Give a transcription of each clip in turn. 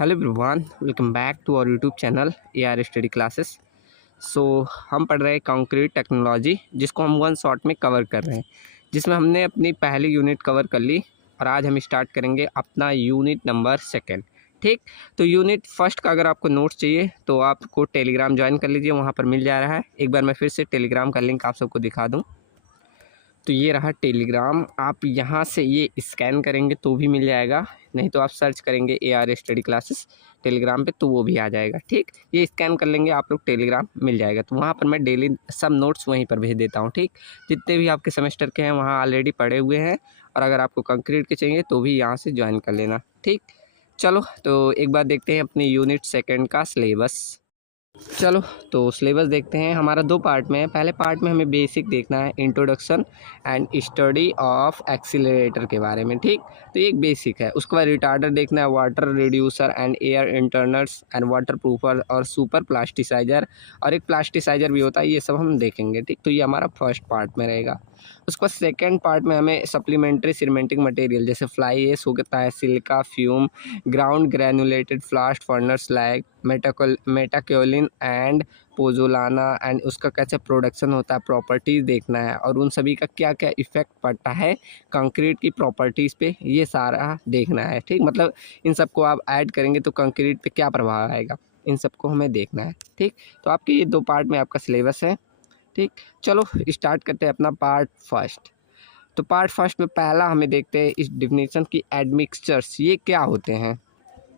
Hello everyone, welcome back to our YouTube channel AR study classes. So हम पढ़ रहे हैं कंक्रीट टेक्नोलॉजी, जिसको हम वन शॉट में कवर कर रहे हैं, जिसमें हमने अपनी पहली यूनिट कवर कर ली और आज हम स्टार्ट करेंगे अपना यूनिट नंबर सेकंड। ठीक, तो यूनिट फर्स्ट का अगर आपको नोट्स चाहिए तो आपको टेलीग्राम ज्वाइन कर लीजिए, वहाँ पर मिल जा रहा है। एक बार मैं फिर से टेलीग्राम का लिंक आप सबको दिखा दूँ तो ये रहा टेलीग्राम। आप यहाँ से ये स्कैन करेंगे तो भी मिल जाएगा, नहीं तो आप सर्च करेंगे AR स्टडी क्लासेस टेलीग्राम पे तो वो भी आ जाएगा। ठीक, ये स्कैन कर लेंगे आप लोग, टेलीग्राम मिल जाएगा। तो वहाँ पर मैं डेली सब नोट्स वहीं पर भेज देता हूँ। ठीक, जितने भी आपके सेमेस्टर के हैं वहाँ ऑलरेडी पढ़े हुए हैं, और अगर आपको कंक्रीट के चाहिए तो भी यहाँ से ज्वाइन कर लेना। ठीक, चलो तो एक बार देखते हैं अपनी यूनिट सेकेंड का सिलेबस। चलो तो सिलेबस देखते हैं। हमारा दो पार्ट में है। पहले पार्ट में हमें बेसिक देखना है, introduction and study of accelerator के बारे में। ठीक, तो ये एक बेसिक है। उसके बाद रिटार्डर देखना है, water reducer and air internals and water proofer और सुपर प्लास्टिसाइजर, और एक प्लास्टिसाइजर भी होता है। ये सब हम देखेंगे। ठीक, तो ये हमारा फर्स्ट पार्ट में रहेगा। उसके बाद सेकेंड पार्ट में हमें सप्लीमेंट्री सीमेंटिंग मटेरियल जैसे फ्लाई एश होता है, silica fume, ground granulated blast furnace slag, metakaolin and pozzolana and उसका कैसे प्रोडक्शन होता है, प्रॉपर्टीज़ देखना है, और उन सभी का क्या क्या इफ़ेक्ट पड़ता है कंक्रीट की प्रॉपर्टीज़ पे, ये सारा देखना है। ठीक, मतलब इन सबको आप ऐड करेंगे तो कंक्रीट पे क्या प्रभाव आएगा, इन सबको हमें देखना है। ठीक, तो आपके ये दो पार्ट में आपका सिलेबस है। ठीक, चलो स्टार्ट करते हैं अपना पार्ट फर्स्ट। तो पार्ट फर्स्ट में पहला हमें देखते हैं इस डिफिनीशन की एडमिक्सचर्स, ये क्या होते हैं।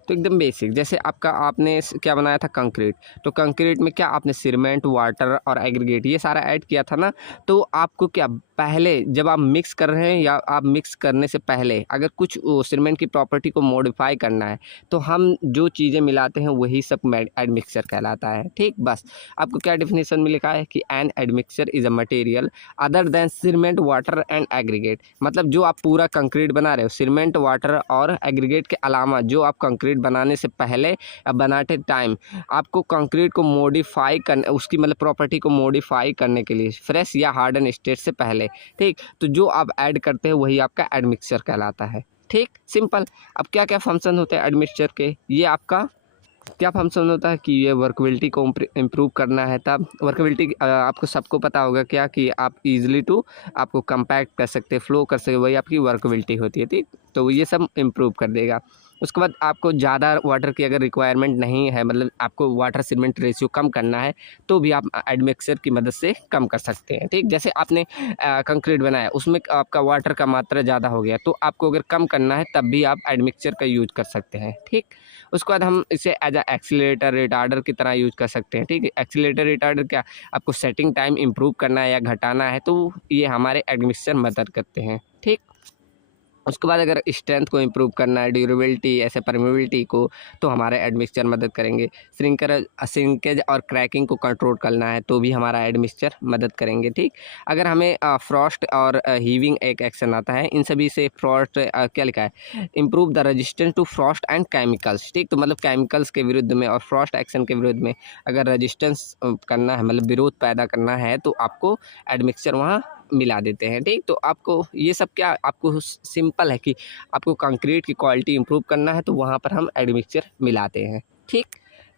तो एकदम बेसिक, जैसे आपने क्या बनाया था, कंक्रीट। तो कंक्रीट में क्या आपने सीमेंट, वाटर और एग्रीगेट ये सारा ऐड किया था ना। तो आपको क्या पहले जब आप मिक्स कर रहे हैं या आप मिक्स करने से पहले अगर कुछ सीमेंट की प्रॉपर्टी को मॉडिफाई करना है तो हम जो चीज़ें मिलाते हैं वही सब एडमिक्सचर कहलाता है। ठीक, बस आपको क्या डिफिनीशन में लिखा है कि an admixture is a material other than cement, water and aggregate. मतलब जो आप पूरा कंक्रीट बना रहे हो, सीमेंट, वाटर और एग्रीगेट के अलावा जो आप कंक्रीट बनाने से पहले या बनाते टाइम आपको कंक्रीट को मॉडिफाई करने, उसकी मतलब प्रॉपर्टी को मॉडिफाई करने के लिए फ्रेश या हार्डन स्टेट से पहले। ठीक, तो जो आप ऐड करते हैं वही आपका एडमिक्सचर कहलाता है। ठीक, सिंपल। अब क्या क्या फंक्शन होते हैं एडमिक्सचर के, ये आपका क्या फंक्शन होता है कि ये वर्कबिलिटी को इम्प्रूव करना है। तब वर्कबिलिटी आपको सबको पता होगा क्या कि आप इजीली टू आपको कंपैक्ट कर सकते, फ्लो कर सकते, वही आपकी वर्कबिलिटी होती है। ठीक, तो ये सब इम्प्रूव कर देगा। उसके बाद आपको ज़्यादा वाटर की अगर रिक्वायरमेंट नहीं है, मतलब आपको वाटर सीमेंट रेशियो कम करना है तो भी आप एडमिक्सचर की मदद से कम कर सकते हैं। ठीक, जैसे आपने कंक्रीट बनाया, उसमें आपका वाटर का मात्रा ज़्यादा हो गया तो आपको अगर कम करना है तब भी आप एडमिक्सचर का यूज कर सकते हैं। ठीक, उसके बाद हम इसे एज अ एक्सीलरेटर, रिटार्डर की तरह यूज कर सकते हैं। ठीक है, एक्सीलरेटर, रिटार्डर क्या आपको सेटिंग टाइम इंप्रूव करना है या घटाना है तो ये हमारे एडमिक्सचर मदद करते हैं। ठीक, उसके बाद अगर स्ट्रेंथ को इम्प्रूव करना है, ड्यूरेबिलिटी, ऐसे परमेबिलिटी को, तो हमारे एडमिक्सचर मदद करेंगे। श्रिंकेज और क्रैकिंग को कंट्रोल करना है तो भी हमारा एडमिक्सचर मदद करेंगे। ठीक, अगर हमें फ्रॉस्ट और हीविंग एक एक्शन आता है, इन सभी से फ्रॉस्ट क्या लिखा है, improve the resistance to frost and chemicals. ठीक, तो मतलब केमिकल्स के विरुद्ध में और फ्रॉस्ट एक्शन के विरुद्ध में अगर रजिस्टेंस करना है, मतलब विरोध पैदा करना है, तो आपको एडमिक्सचर वहाँ मिला देते हैं। ठीक, तो आपको ये सब क्या, आपको सिंपल है कि आपको कंक्रीट की क्वालिटी इंप्रूव करना है तो वहाँ पर हम एडमिक्सचर मिलाते हैं। ठीक,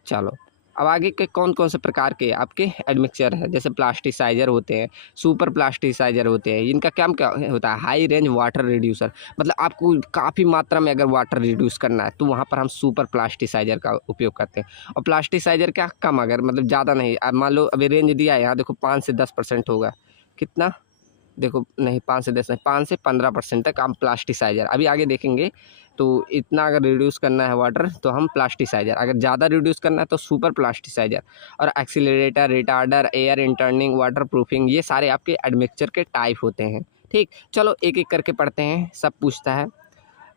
चलो अब आगे के कौन कौन से प्रकार के आपके एडमिक्सचर है, जैसे प्लास्टिसाइजर होते हैं, सुपर प्लास्टिसाइजर होते हैं। इनका क्या क्या होता है, हाई रेंज वाटर रिड्यूसर, मतलब आपको काफ़ी मात्रा में अगर वाटर रिड्यूस करना है तो वहाँ पर हम सुपर प्लास्टिसाइजर का उपयोग करते हैं। और प्लास्टिसाइजर क्या कम, अगर मतलब ज़्यादा नहीं, अब मान लो अभी रेंज दिया है यहाँ देखो 5 से 10% होगा, कितना देखो, नहीं 5 से 10 नहीं, 5 से 15% तक हम प्लास्टिसाइजर अभी आगे देखेंगे। तो इतना अगर रिड्यूस करना है वाटर तो हम प्लास्टिसाइजर, अगर ज़्यादा रिड्यूस करना है तो सुपर प्लास्टिसाइजर। और accelerator, retarder, air interning, water proofing, ये सारे आपके एडमिक्सचर के टाइप होते हैं। ठीक, चलो एक एक करके पढ़ते हैं, सब पूछता है।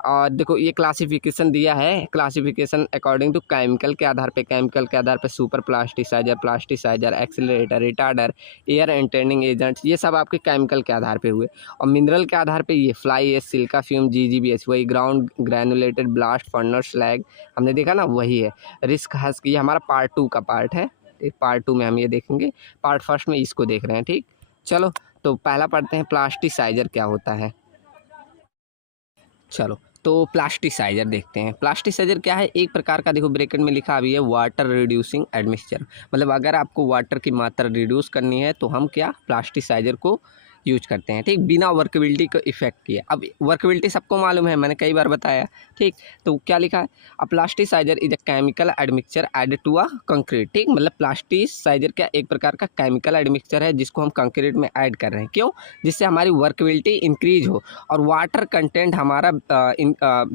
और देखो ये क्लासिफिकेशन दिया है, क्लासिफिकेशन अकॉर्डिंग टू केमिकल के आधार पे, केमिकल के आधार पे super plasticiser, plasticiser, accelerator, retarder, air entraining agents, ये सब आपके केमिकल के आधार पे हुए। और मिनरल के आधार पे ये fly ash, silica fume, GGBS, वही ground granulated blast furnace slag हमने देखा ना, वही है। रिस्क हस्क, ये हमारा पार्ट 2 का पार्ट है। पार्ट 2 में हम ये देखेंगे, पार्ट फर्स्ट में इसको देख रहे हैं। ठीक, चलो तो पहला पढ़ते हैं प्लास्टिसाइजर क्या होता है। चलो, तो प्लास्टिसाइजर देखते हैं। प्लास्टिसाइजर क्या है, एक प्रकार का, देखो ब्रैकेट में लिखा अभी है वाटर रिड्यूसिंग एडमिक्सचर, मतलब अगर आपको वाटर की मात्रा रिड्यूस करनी है तो हम क्या प्लास्टिसाइजर को यूज करते हैं, ठीक, बिना वर्केबिलिटी को इफेक्ट किए। अब वर्केबिलिटी सबको मालूम है, मैंने कई बार बताया, ठीक। तो क्या लिखा है, a plasticizer is a chemical admixture added to a concrete, ठीक, मतलब प्लास्टिसाइजर क्या एक प्रकार का केमिकल एडमिक्सचर है जिसको हम कंक्रीट में ऐड कर रहे हैं, क्यों, जिससे हमारी वर्केबिलिटी इंक्रीज हो और वाटर कंटेंट हमारा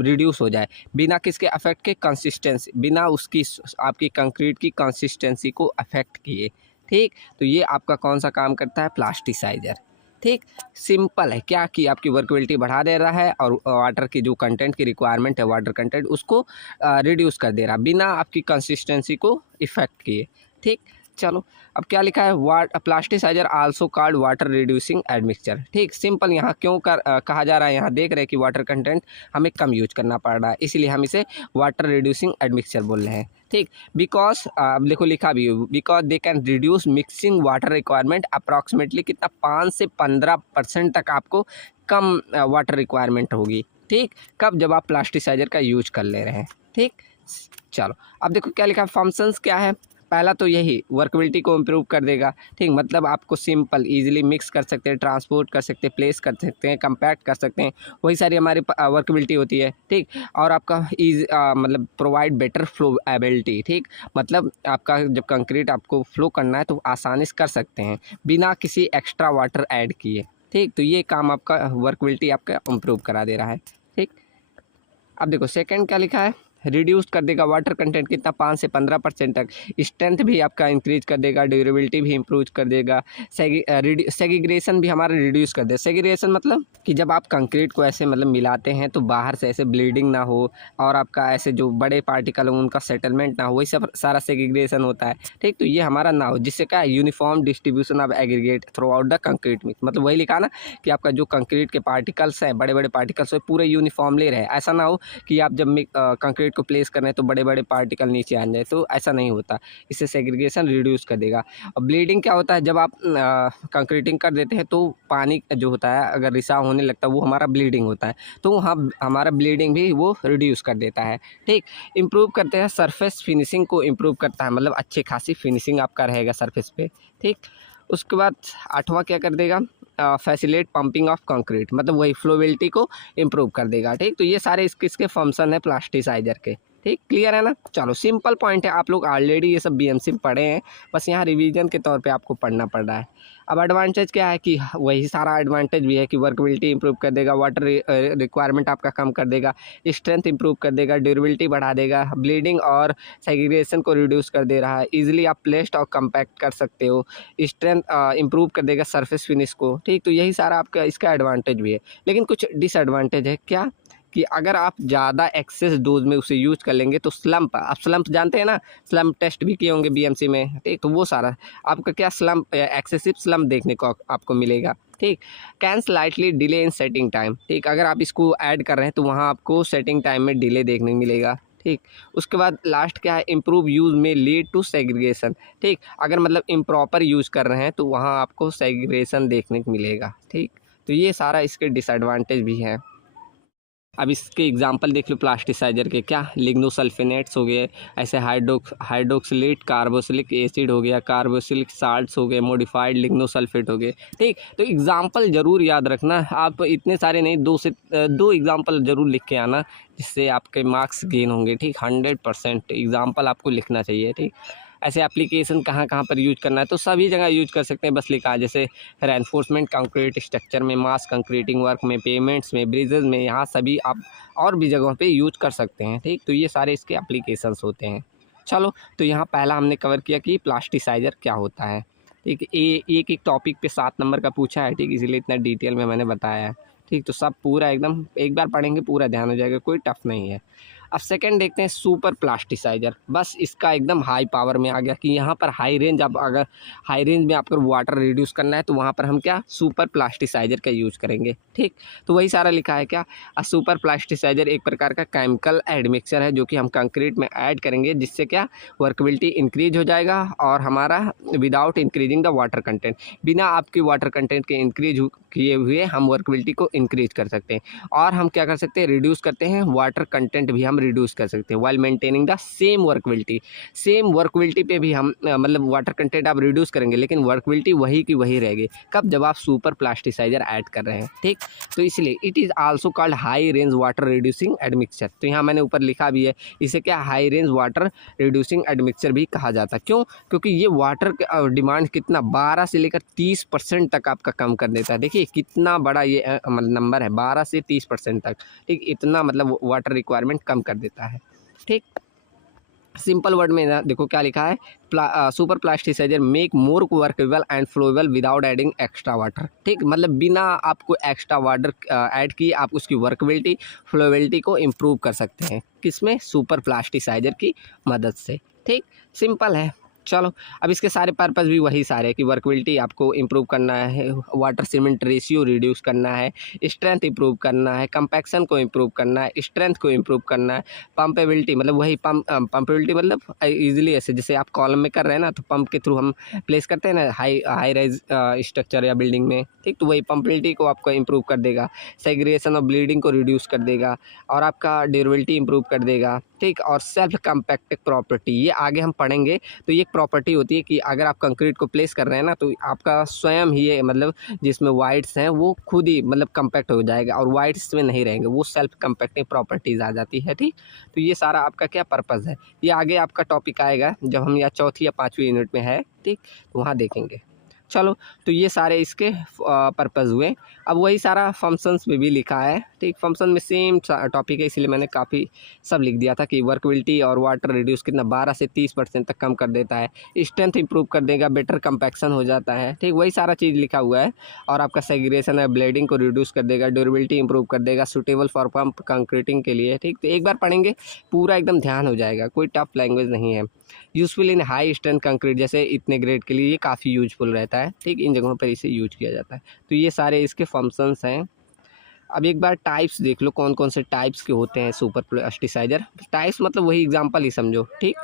रिड्यूस हो जाए, बिना किसके अफेक्ट के, कंसिस्टेंसी, बिना उसकी आपकी कंक्रीट की कंसिस्टेंसी को अफेक्ट किए, ठीक। तो ये आपका कौन सा काम करता है, प्लास्टिसाइजर, ठीक। सिंपल है, क्या कि आपकी वर्केबिलिटी बढ़ा दे रहा है और वाटर की जो कंटेंट की रिक्वायरमेंट है, वाटर कंटेंट, उसको रिड्यूस कर दे रहा है बिना आपकी कंसिस्टेंसी को इफेक्ट किए, ठीक। चलो अब क्या लिखा है, plasticizer also called water reducing admixture, ठीक। सिंपल, यहाँ क्यों कहा जा रहा है, यहाँ देख रहे हैं कि वाटर कंटेंट हमें कम यूज करना पड़ रहा है, इसीलिए हम इसे वाटर रिड्यूसिंग एडमिक्सचर बोल रहे हैं, ठीक। बिकॉज अब देखो लिखा भी, because they can reduce mixing water requirement approximately कितना 5 से 15% तक आपको कम वाटर रिक्वायरमेंट होगी, ठीक, कब, जब आप प्लास्टिसाइजर का यूज कर ले रहे हैं, ठीक। चलो अब देखो क्या लिखा, फंक्शंस क्या है, पहला तो यही वर्केबिलिटी को इम्प्रूव कर देगा, ठीक, मतलब आपको सिंपल इजीली मिक्स कर सकते हैं, ट्रांसपोर्ट कर सकते हैं, प्लेस कर सकते हैं, कंपैक्ट कर सकते हैं, वही सारी हमारी वर्केबिलिटी होती है, ठीक। और आपका मतलब प्रोवाइड बेटर फ्लो एबिलिटी, ठीक, मतलब आपका जब कंक्रीट आपको फ्लो करना है तो आसानी से कर सकते हैं बिना किसी एक्स्ट्रा वाटर ऐड किए, ठीक। तो ये काम आपका वर्केबिलिटी आपका इम्प्रूव करा दे रहा है, ठीक। अब देखो सेकंड क्या लिखा है, रिड्यूस कर देगा वाटर कंटेंट कितना 5 से 15% तक, स्ट्रेंथ भी आपका इंक्रीज कर देगा, ड्यूरेबिलिटी भी इंप्रूव कर देगा, सेग्रीगेशन भी हमारा रिड्यूस कर देगा। सेग्रीगेशन मतलब कि जब आप कंक्रीट को ऐसे मतलब मिलाते हैं तो बाहर से ऐसे ब्लीडिंग ना हो और आपका ऐसे जो बड़े पार्टिकल हो उनका सेटलमेंट ना हो, वही सब सारा सेग्रीगेशन होता है, ठीक। तो ये हमारा ना हो, जिससे क्या uniform distribution of aggregate through out the concrete mix, मतलब वही लिखा ना कि आपका जो कंक्रीट के पार्टिकल्स हैं, बड़े बड़े पार्टिकल्स, पूरे यूनिफॉर्मली रहे, ऐसा ना हो कि आप जब कंक्रीट को प्लेस कर रहे हैं तो बड़े बड़े पार्टिकल नीचे आ जाए, तो ऐसा नहीं होता, इससे सेग्रीगेशन रिड्यूस कर देगा। और ब्लीडिंग क्या होता है, जब आप कंक्रीटिंग कर देते हैं तो पानी जो होता है अगर रिसाव होने लगता है वो हमारा ब्लीडिंग होता है, तो वहाँ हमारा ब्लीडिंग भी वो रिड्यूस कर देता है, ठीक। इम्प्रूव करते हैं सरफेस फिनिशिंग को, इम्प्रूव करता है, मतलब अच्छी खासी फिनिशिंग आपका रहेगा सरफेस पे, ठीक। उसके बाद 8वां क्या कर देगा, फैसिलिटेट पंपिंग ऑफ कंक्रीट, मतलब वही फ्लोबिलिटी को इम्प्रूव कर देगा, ठीक। तो ये सारे इसके फंक्शन है प्लास्टिसाइजर के, ठीक, क्लियर है ना। चलो सिंपल पॉइंट है, आप लोग ऑलरेडी ये सब बीएमसी में पढ़े हैं, बस यहाँ रिवीजन के तौर पे आपको पढ़ना पड़ रहा है। अब एडवांटेज क्या है कि वही सारा एडवांटेज भी है कि वर्केबिलिटी इंप्रूव कर देगा, वाटर रिक्वायरमेंट आपका कम कर देगा, स्ट्रेंथ इंप्रूव कर देगा, ड्यूरेबिलिटी बढ़ा देगा, ब्लीडिंग और सेग्रीगेशन को रिड्यूस कर दे रहा है, इजीली आप प्लेस्ड और कंपैक्ट कर सकते हो, स्ट्रेंथ इंप्रूव कर देगा सरफेस फिनिश को, ठीक। तो यही सारा आपका इसका एडवांटेज भी है, लेकिन कुछ डिसएडवांटेज है, क्या कि अगर आप ज़्यादा एक्सेस डोज में उसे यूज कर लेंगे तो स्लम्प, आप स्लम्प जानते हैं ना, स्लम्प टेस्ट भी किए होंगे बीएमसी में, ठीक। तो वो सारा आपका क्या स्लम्प, एक्सेसिव स्लम्प देखने को आपको मिलेगा, ठीक। Can slightly delay in setting time, ठीक, अगर आप इसको ऐड कर रहे हैं तो वहाँ आपको सेटिंग टाइम में डिले देखने को मिलेगा, ठीक। उसके बाद लास्ट क्या है, इम्प्रूव यूज़ में लीड टू सेग्रीगेशन, ठीक, अगर मतलब इम्प्रॉपर यूज़ कर रहे हैं तो वहाँ आपको सेग्रीगेशन देखने को मिलेगा, ठीक। तो ये सारा इसके डिसएडवांटेज भी हैं। अब इसके एग्जांपल देख लो प्लास्टिसाइजर के, क्या लिग्नोसल्फेनेट्स हो गए, ऐसे हाइड्रोक्सिलेट कार्बोक्सिलिक एसिड हो गया, कार्बोक्सिलिक साल्ट्स हो गए, मॉडिफाइड लिग्नोसल्फेट हो गए, ठीक। तो एग्जांपल ज़रूर याद रखना, आप इतने सारे नहीं, 2 एग्जांपल ज़रूर लिख के आना, जिससे आपके मार्क्स गेन होंगे, ठीक। 100% एग्जाम्पल आपको लिखना चाहिए, ठीक। ऐसे एप्लीकेशन कहाँ कहाँ पर यूज करना है तो सभी जगह यूज कर सकते हैं, बस लिखा है जैसे रेनफोर्समेंट कंक्रीट स्ट्रक्चर में, मास कंक्रीटिंग वर्क में, पेमेंट्स में, ब्रिजेज में, यहाँ सभी आप और भी जगहों पे यूज कर सकते हैं, ठीक। तो ये सारे इसके एप्लीकेशंस होते हैं। चलो तो यहाँ पहला हमने कवर किया कि प्लास्टिसाइजर क्या होता है, ठीक। एक एक टॉपिक पे 7 नंबर का पूछा है, ठीक, इसीलिए इतना डिटेल में मैंने बताया है, ठीक। तो सब पूरा एकदम एक बार पढ़ेंगे पूरा ध्यान हो जाएगा, कोई टफ नहीं है। अब सेकंड देखते हैं सुपर प्लास्टिसाइजर। बस इसका एकदम हाई पावर में आ गया कि यहाँ पर हाई रेंज, अब अगर हाई रेंज में आपको वाटर रिड्यूस करना है तो वहाँ पर हम क्या सुपर प्लास्टिसाइजर का यूज़ करेंगे। ठीक, तो वही सारा लिखा है क्या। सुपर प्लास्टिसाइजर एक प्रकार का केमिकल एडमिक्सचर है जो कि हम कंक्रीट में ऐड करेंगे, जिससे क्या वर्कबिलिटी इंक्रीज हो जाएगा और हमारा without increasing the water content, बिना आपकी वाटर कंटेंट के इंक्रीज किए हुए हम वर्कबिलिटी को इंक्रीज कर सकते हैं। और हम क्या कर सकते हैं, रिड्यूस करते हैं वाटर कंटेंट भी हम रिड्यूस कर सकते हैं while maintaining the same workability. Same workability पे भी हम मतलब वाटर कंटेंट आप रिड्यूस करेंगे लेकिन वर्कबिलिटी वही की वही रहेगी। कब, जब आप सुपर प्लास्टिसाइजर ऐड कर रहे हैं। ठीक, तो इसलिए it is also called high range water reducing admixture. तो यहाँ मैंने ऊपर लिखा भी है, इसे क्या high range water reducing admixture भी कहा जाता है। क्यों, क्योंकि ये वाटर डिमांड कितना 12 से लेकर 30% तक आपका कम कर देता है। देखिए कितना बड़ा ये नंबर है, 12 से 30% तक। ठीक, इतना मतलब वाटर रिक्वायरमेंट कम कर देता है। ठीक, सिंपल वर्ड में ना देखो क्या लिखा है, super plasticiser make more workable and flowable without adding extra water. ठीक, मतलब बिना आपको एक्स्ट्रा वाटर ऐड किए आप उसकी वर्केबिलिटी फ्लोएबिलिटी को इम्प्रूव कर सकते हैं। किसमें, सुपर प्लास्टिसाइजर की मदद से। ठीक, सिंपल है। चलो, अब इसके सारे पर्पस भी वही सारे हैं कि वर्कबिलिटी आपको इम्प्रूव करना है, वाटर सीमेंट रेशियो रिड्यूस करना है, स्ट्रेंथ इम्प्रूव करना है, कंपैक्शन को इम्प्रूव करना है, स्ट्रेंथ को इम्प्रूव करना है, पंपेबिलिटी मतलब वही पंपेबिलिटी मतलब ईजिली ऐसे जैसे आप कॉलम में कर रहे हैं ना, तो पंप के थ्रू हम प्लेस करते हैं ना हाई राइज स्ट्रक्चर या बिल्डिंग में। ठीक, तो वही पंपेबिलिटी को आपको इम्प्रूव कर देगा, सेग्रीगेशन और ब्लीडिंग को रिड्यूस कर देगा और आपका ड्यूरेबिलिटी इम्प्रूव कर देगा। ठीक, और सेल्फ कंपैक्टिंग प्रॉपर्टी ये आगे हम पढ़ेंगे। तो ये एक प्रॉपर्टी होती है कि अगर आप कंक्रीट को प्लेस कर रहे हैं ना, तो आपका स्वयं ही ये मतलब जिसमें वाइड्स हैं वो खुद ही मतलब कंपैक्ट हो जाएगा और वाइड्स में नहीं रहेंगे, वो सेल्फ कंपैक्टिंग प्रॉपर्टीज़ आ जाती है। ठीक, तो ये सारा आपका क्या पर्पज़ है, ये आगे आपका टॉपिक आएगा जब हम या चौथी या पाँचवीं यूनिट में है। ठीक, तो वहाँ देखेंगे। चलो, तो ये सारे इसके पर्पज़ हुए। अब वही सारा फंक्शंस में भी लिखा है। ठीक, फंक्शन में सेम टॉपिक है, इसलिए मैंने काफ़ी सब लिख दिया था कि वर्कबिलिटी और वाटर रिड्यूस कितना 12 से 30% तक कम कर देता है, स्ट्रेंथ इंप्रूव कर देगा, बेटर कंपैक्शन हो जाता है। ठीक, वही सारा चीज़ लिखा हुआ है। और आपका सेग्रीगेशन है, ब्लीडिंग को रिड्यूस कर देगा, ड्यूरेबिलिटी इंप्रूव कर देगा, सूटेबल फॉर पंप कंक्रीटिंग के लिए। ठीक, तो एक बार पढ़ेंगे पूरा एकदम ध्यान हो जाएगा, कोई टफ लैंग्वेज नहीं है। यूज़फुल इन हाई स्ट्रेंथ कंक्रीट, जैसे इतने ग्रेड के लिए ये काफ़ी यूजफुल रहता है। ठीक, इन जगहों पर इसे यूज किया जाता है। तो ये सारे इसके फंक्शंस हैं। अब एक बार टाइप्स देख लो, कौन कौन से टाइप्स के होते हैं सुपर प्लास्टिसाइजर। टाइप्स मतलब वही एग्जांपल ही समझो। ठीक,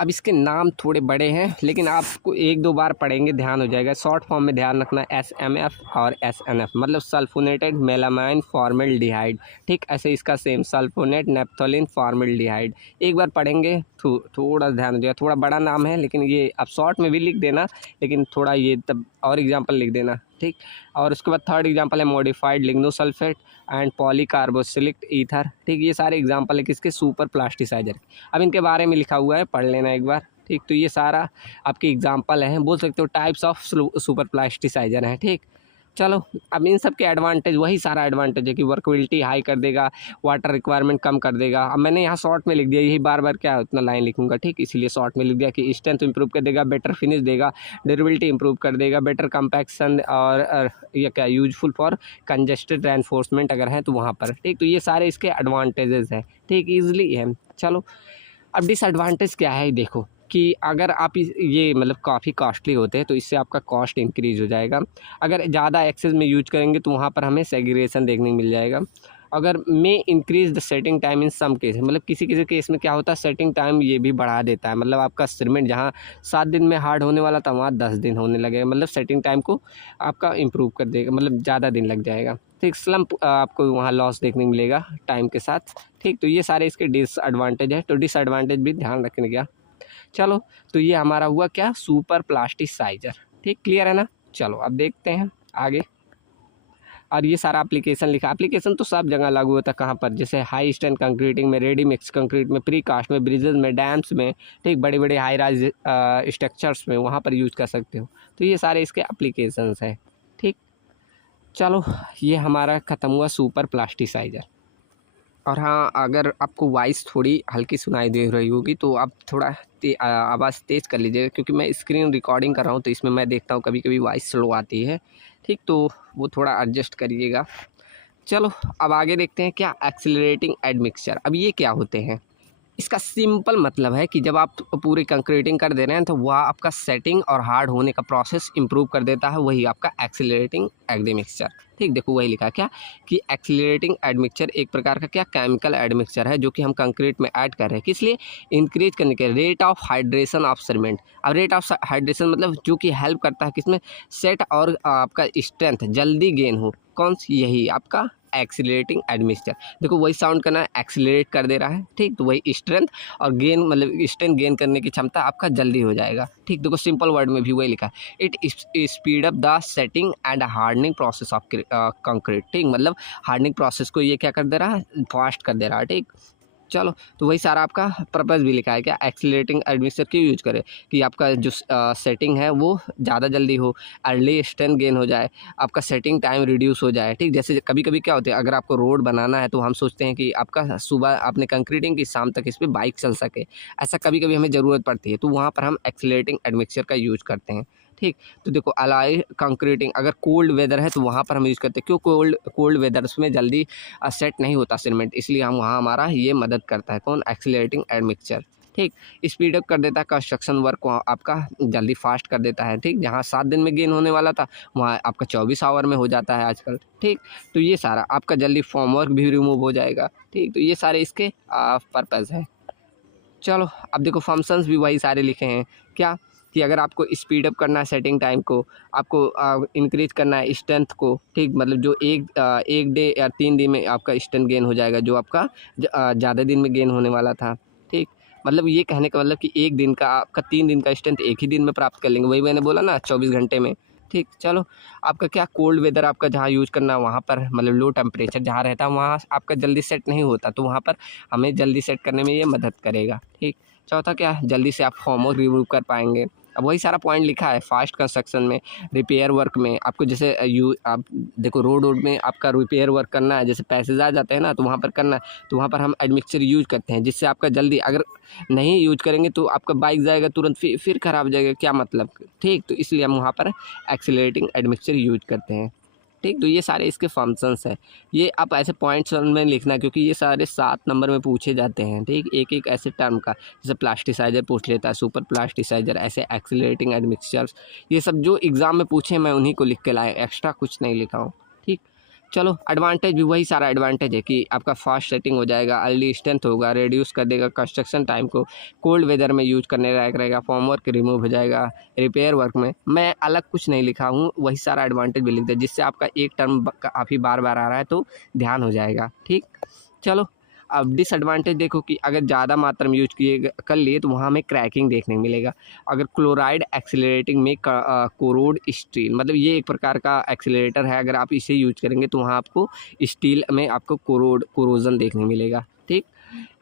अब इसके नाम थोड़े बड़े हैं लेकिन आपको एक दो बार पढ़ेंगे ध्यान हो जाएगा। शॉर्ट फॉर्म में ध्यान रखना, SMF और SNF मतलब सल्फोनेटेड मेलामाइन फॉर्मेल्डिहाइड। ठीक, ऐसे इसका सेम सल्फोनेट नेप्थोलिन फॉर्मेल्डिहाइड। एक बार पढ़ेंगे थोड़ा ध्यान हो जाएगा। थोड़ा बड़ा नाम है लेकिन ये आप शॉर्ट में भी लिख देना, लेकिन थोड़ा ये तब और एग्जाम्पल लिख देना। ठीक, और उसके बाद थर्ड एग्जाम्पल है मॉडिफाइड लिग्नोसल्फेट एंड पॉलीकार्बोसिलिक ईथर। ठीक, ये सारे एग्जाम्पल है किसके, सुपर प्लास्टिसाइजर। अब इनके बारे में लिखा हुआ है, पढ़ लेना एक बार। ठीक, तो ये सारा आपके एग्जाम्पल हैं, बोल सकते हो टाइप्स ऑफ सुपर प्लास्टिसाइजर हैं। ठीक, चलो, अब इन सब के एडवांटेज वही सारा एडवांटेज है कि वर्कबिलिटी हाई कर देगा, वाटर रिक्वायरमेंट कम कर देगा। अब मैंने यहाँ शॉर्ट में लिख दिया, यही बार बार क्या उतना लाइन लिखूंगा। ठीक, इसीलिए शॉर्ट में लिख दिया कि स्ट्रेंथ इंप्रूव कर देगा, बेटर फिनिश देगा, ड्यूरेबिलिटी इंप्रूव कर देगा, बेटर कंपैक्शन और ये क्या यूजफुल फॉर कंजेस्टेड रेनफोर्समेंट अगर है तो वहाँ पर। ठीक, तो ये सारे इसके एडवांटेजेस हैं। ठीक, ईजिली है। चलो, अब डिसएडवांटेज क्या है देखो कि अगर आप ये मतलब काफ़ी कॉस्टली होते हैं तो इससे आपका कॉस्ट इंक्रीज़ हो जाएगा। अगर ज़्यादा एक्सेस में यूज करेंगे तो वहाँ पर हमें सेग्रीगेशन देखने को मिल जाएगा। अगर may increase the setting time in some case, मतलब किसी किसी केस में क्या होता है सेटिंग टाइम ये भी बढ़ा देता है। मतलब आपका सीमेंट जहाँ 7 दिन में हार्ड होने वाला था वहाँ 10 दिन होने लगेगा, मतलब सेटिंग टाइम को आपका इम्प्रूव कर देगा, मतलब ज़्यादा दिन लग जाएगा। ठीक, स्लम्प आपको वहाँ लॉस देखने को मिलेगा टाइम के साथ। ठीक, तो ये सारे इसके डिसएडवांटेज है, तो डिसएडवांटेज भी ध्यान रखने का। चलो, तो ये हमारा हुआ क्या, सुपर प्लास्टिसाइजर। ठीक, क्लियर है ना। चलो, अब देखते हैं आगे। और ये सारा एप्लीकेशन लिखा, एप्लीकेशन तो सब जगह लागू होता है। कहाँ पर, जैसे हाई स्ट्रेंथ कंक्रीटिंग में, रेडी मिक्स कंक्रीट में, प्री कास्ट में, ब्रिजेज में, डैम्स में। ठीक, बड़े बड़े हाई राइज स्ट्रक्चर्स में वहाँ पर यूज कर सकते हो। तो ये सारे इसके एप्लीकेशंस हैं। ठीक, चलो, ये हमारा ख़त्म हुआ सुपर प्लास्टिसाइजर। और हाँ, अगर आपको वॉइस थोड़ी हल्की सुनाई दे रही होगी तो आप थोड़ा आवाज़ तेज़ कर लीजिएगा, क्योंकि मैं स्क्रीन रिकॉर्डिंग कर रहा हूँ तो इसमें मैं देखता हूँ कभी कभी वॉइस स्लो आती है। ठीक, तो वो थोड़ा एडजस्ट करिएगा। चलो अब आगे देखते हैं क्या एक्सीलरेटिंग एडमिक्सचर। अब ये क्या होते हैं, इसका सिंपल मतलब है कि जब आप पूरी कंक्रीटिंग कर दे रहे हैं तो वह आपका सेटिंग और हार्ड होने का प्रोसेस इंप्रूव कर देता है, वही आपका एक्सीलरेटिंग एडमिक्सचर। ठीक, देखो वही लिखा है क्या कि एक्सीलरेटिंग एडमिक्सचर एक प्रकार का क्या केमिकल एडमिक्सचर है जो कि हम कंक्रीट में ऐड कर रहे हैं, किस लिए, इंक्रीज करने के rate of hydration of cement. अब रेट ऑफ हाइड्रेशन मतलब जो कि हेल्प करता है किसमें, सेट और आपका स्ट्रेंथ जल्दी गेन हो, कौन सी, यही आपका एक्सीलरेटिंग एडमिक्सचर। देखो वही साउंड करना है, एक्सीलरेट कर दे रहा है। ठीक, तो वही स्ट्रेंथ और गेन मतलब स्ट्रेंथ गेन करने की क्षमता आपका जल्दी हो जाएगा। ठीक, देखो सिंपल वर्ड में भी वही लिखा है, it speed up the setting and hardening process of concrete. ठीक, मतलब हार्डनिंग प्रोसेस को ये क्या कर दे रहा है, फास्ट कर दे रहा है। ठीक, चलो तो वही सारा आपका पर्पस भी लिखा है क्या, एक्सीलरेटिंग एडमिक्सचर क्यों यूज करें, कि आपका जो सेटिंग है वो ज़्यादा जल्दी हो, अर्ली स्ट्रेंथ गेन हो जाए, आपका सेटिंग टाइम रिड्यूस हो जाए। ठीक, जैसे कभी कभी क्या होता है, अगर आपको रोड बनाना है तो हम सोचते हैं कि आपका सुबह आपने कंक्रीटिंग की शाम तक इस पर बाइक चल सके, ऐसा कभी कभी हमें ज़रूरत पड़ती है, तो वहाँ पर हम एक्सीलरेटिंग एडमिक्सचर का यूज करते हैं। ठीक, तो देखो अलाई कंक्रीटिंग, अगर कोल्ड वेदर है तो वहाँ पर हम यूज़ करते हैं, क्यों, कोल्ड वेदर में जल्दी सेट नहीं होता सीमेंट, इसलिए हम वहाँ हमारा ये मदद करता है, कौन, एक्सीलरेटिंग एडमिक्सचर। ठीक, स्पीड अप कर देता है कंस्ट्रक्शन वर्क को, आपका जल्दी फास्ट कर देता है। ठीक, जहाँ 7 दिन में गेन होने वाला था वहाँ आपका 24 आवर में हो जाता है आजकल। ठीक, तो ये सारा आपका जल्दी फॉर्म वर्क भी रिमूव हो जाएगा। ठीक, तो ये सारे इसके पर्पज़ है। चलो अब देखो फंक्शंस भी वही सारे लिखे हैं क्या, कि अगर आपको स्पीड अप करना है सेटिंग टाइम को, आपको इंक्रीज करना है स्ट्रेंथ को। ठीक, मतलब जो एक डे या 3 दिन में आपका स्ट्रेंथ गेन हो जाएगा, जो आपका ज़्यादा दिन में गेन होने वाला था। ठीक, मतलब ये कहने का मतलब कि एक दिन का आपका 3 दिन का स्ट्रेंथ एक ही दिन में प्राप्त कर लेंगे, वही मैंने बोला ना 24 घंटे में। ठीक, चलो आपका क्या, कोल्ड वेदर आपका जहाँ यूज़ करना है वहाँ पर, मतलब लो टेम्परेचर जहाँ रहता है वहाँ आपका जल्दी सेट नहीं होता, तो वहाँ पर हमें जल्दी सेट करने में ये मदद करेगा। ठीक, चौथा क्या है, जल्दी से आप फॉर्मवर्क रिमूव कर पाएंगे। अब वही सारा पॉइंट लिखा है, फास्ट कंस्ट्रक्शन में, रिपेयर वर्क में आपको जैसे आप देखो रोड में आपका रिपेयर वर्क करना है, जैसे पैसेज आ जाते हैं ना तो वहाँ पर करना है, तो वहाँ पर हम एडमिक्सचर यूज करते हैं, जिससे आपका जल्दी, अगर नहीं यूज करेंगे तो आपका बाइक जाएगा तुरंत, फिर खराब हो जाएगा, क्या मतलब। ठीक, तो इसलिए हम वहाँ पर एक्सीलरेटिंग एडमिक्सचर यूज करते हैं। ठीक, तो ये सारे इसके फंक्शंस हैं, ये आप ऐसे पॉइंट्स में लिखना, क्योंकि ये सारे 7 नंबर में पूछे जाते हैं। ठीक, एक एक ऐसे टर्म का, जैसे प्लास्टिसाइजर पूछ लेता है, सुपर प्लास्टिसाइजर, ऐसे एक्सीलरेटिंग एडमिक्सचर्स, ये सब जो एग्ज़ाम में पूछे मैं उन्हीं को लिख के लाया, एक्स्ट्रा कुछ नहीं लिखा हूँ। ठीक, चलो एडवांटेज भी वही सारा एडवांटेज है कि आपका फास्ट सेटिंग हो जाएगा, अर्ली स्ट्रेंथ होगा, रिड्यूस कर देगा कंस्ट्रक्शन टाइम को, कोल्ड वेदर में यूज करने लायक रहेगा, फॉर्म वर्क रिमूव हो जाएगा, रिपेयर वर्क में मैं अलग कुछ नहीं लिखा हूँ, वही सारा एडवांटेज भी लिख दिया, जिससे आपका एक टर्म काफ़ी बार बार आ रहा है तो ध्यान हो जाएगा। ठीक, चलो अब डिसएडवांटेज देखो कि अगर ज़्यादा मात्रा में यूज किए कर लिए तो वहाँ हमें क्रैकिंग देखने को मिलेगा। अगर क्लोराइड एक्सीलरेटिंग में कोरोड स्टील, मतलब ये एक प्रकार का एक्सीलरेटर है, अगर आप इसे यूज करेंगे तो वहाँ आपको स्टील में आपको कोरोजन देखने मिलेगा। ठीक,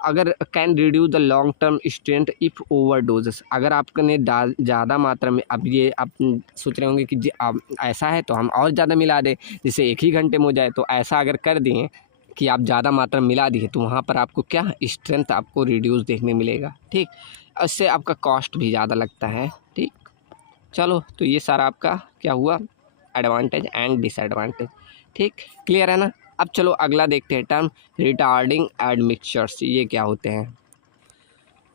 अगर can reduce the long term strength if over doses, अगर आपने ज़्यादा मात्रा में, अब ये आप सोच रहे होंगे कि अब ऐसा है तो हम और ज़्यादा मिला दें जिससे एक ही घंटे में हो जाए, तो ऐसा अगर कर दिए कि आप ज़्यादा मात्रा में मिला दिए तो वहाँ पर आपको क्या, स्ट्रेंथ आपको रिड्यूस देखने मिलेगा। ठीक, उससे आपका कॉस्ट भी ज़्यादा लगता है। ठीक, चलो तो ये सारा आपका क्या हुआ, एडवांटेज एंड डिसएडवांटेज। ठीक, क्लियर है ना। अब चलो अगला देखते हैं टर्म, रिटार्डिंग एडमिक्सचर्स, ये क्या होते हैं।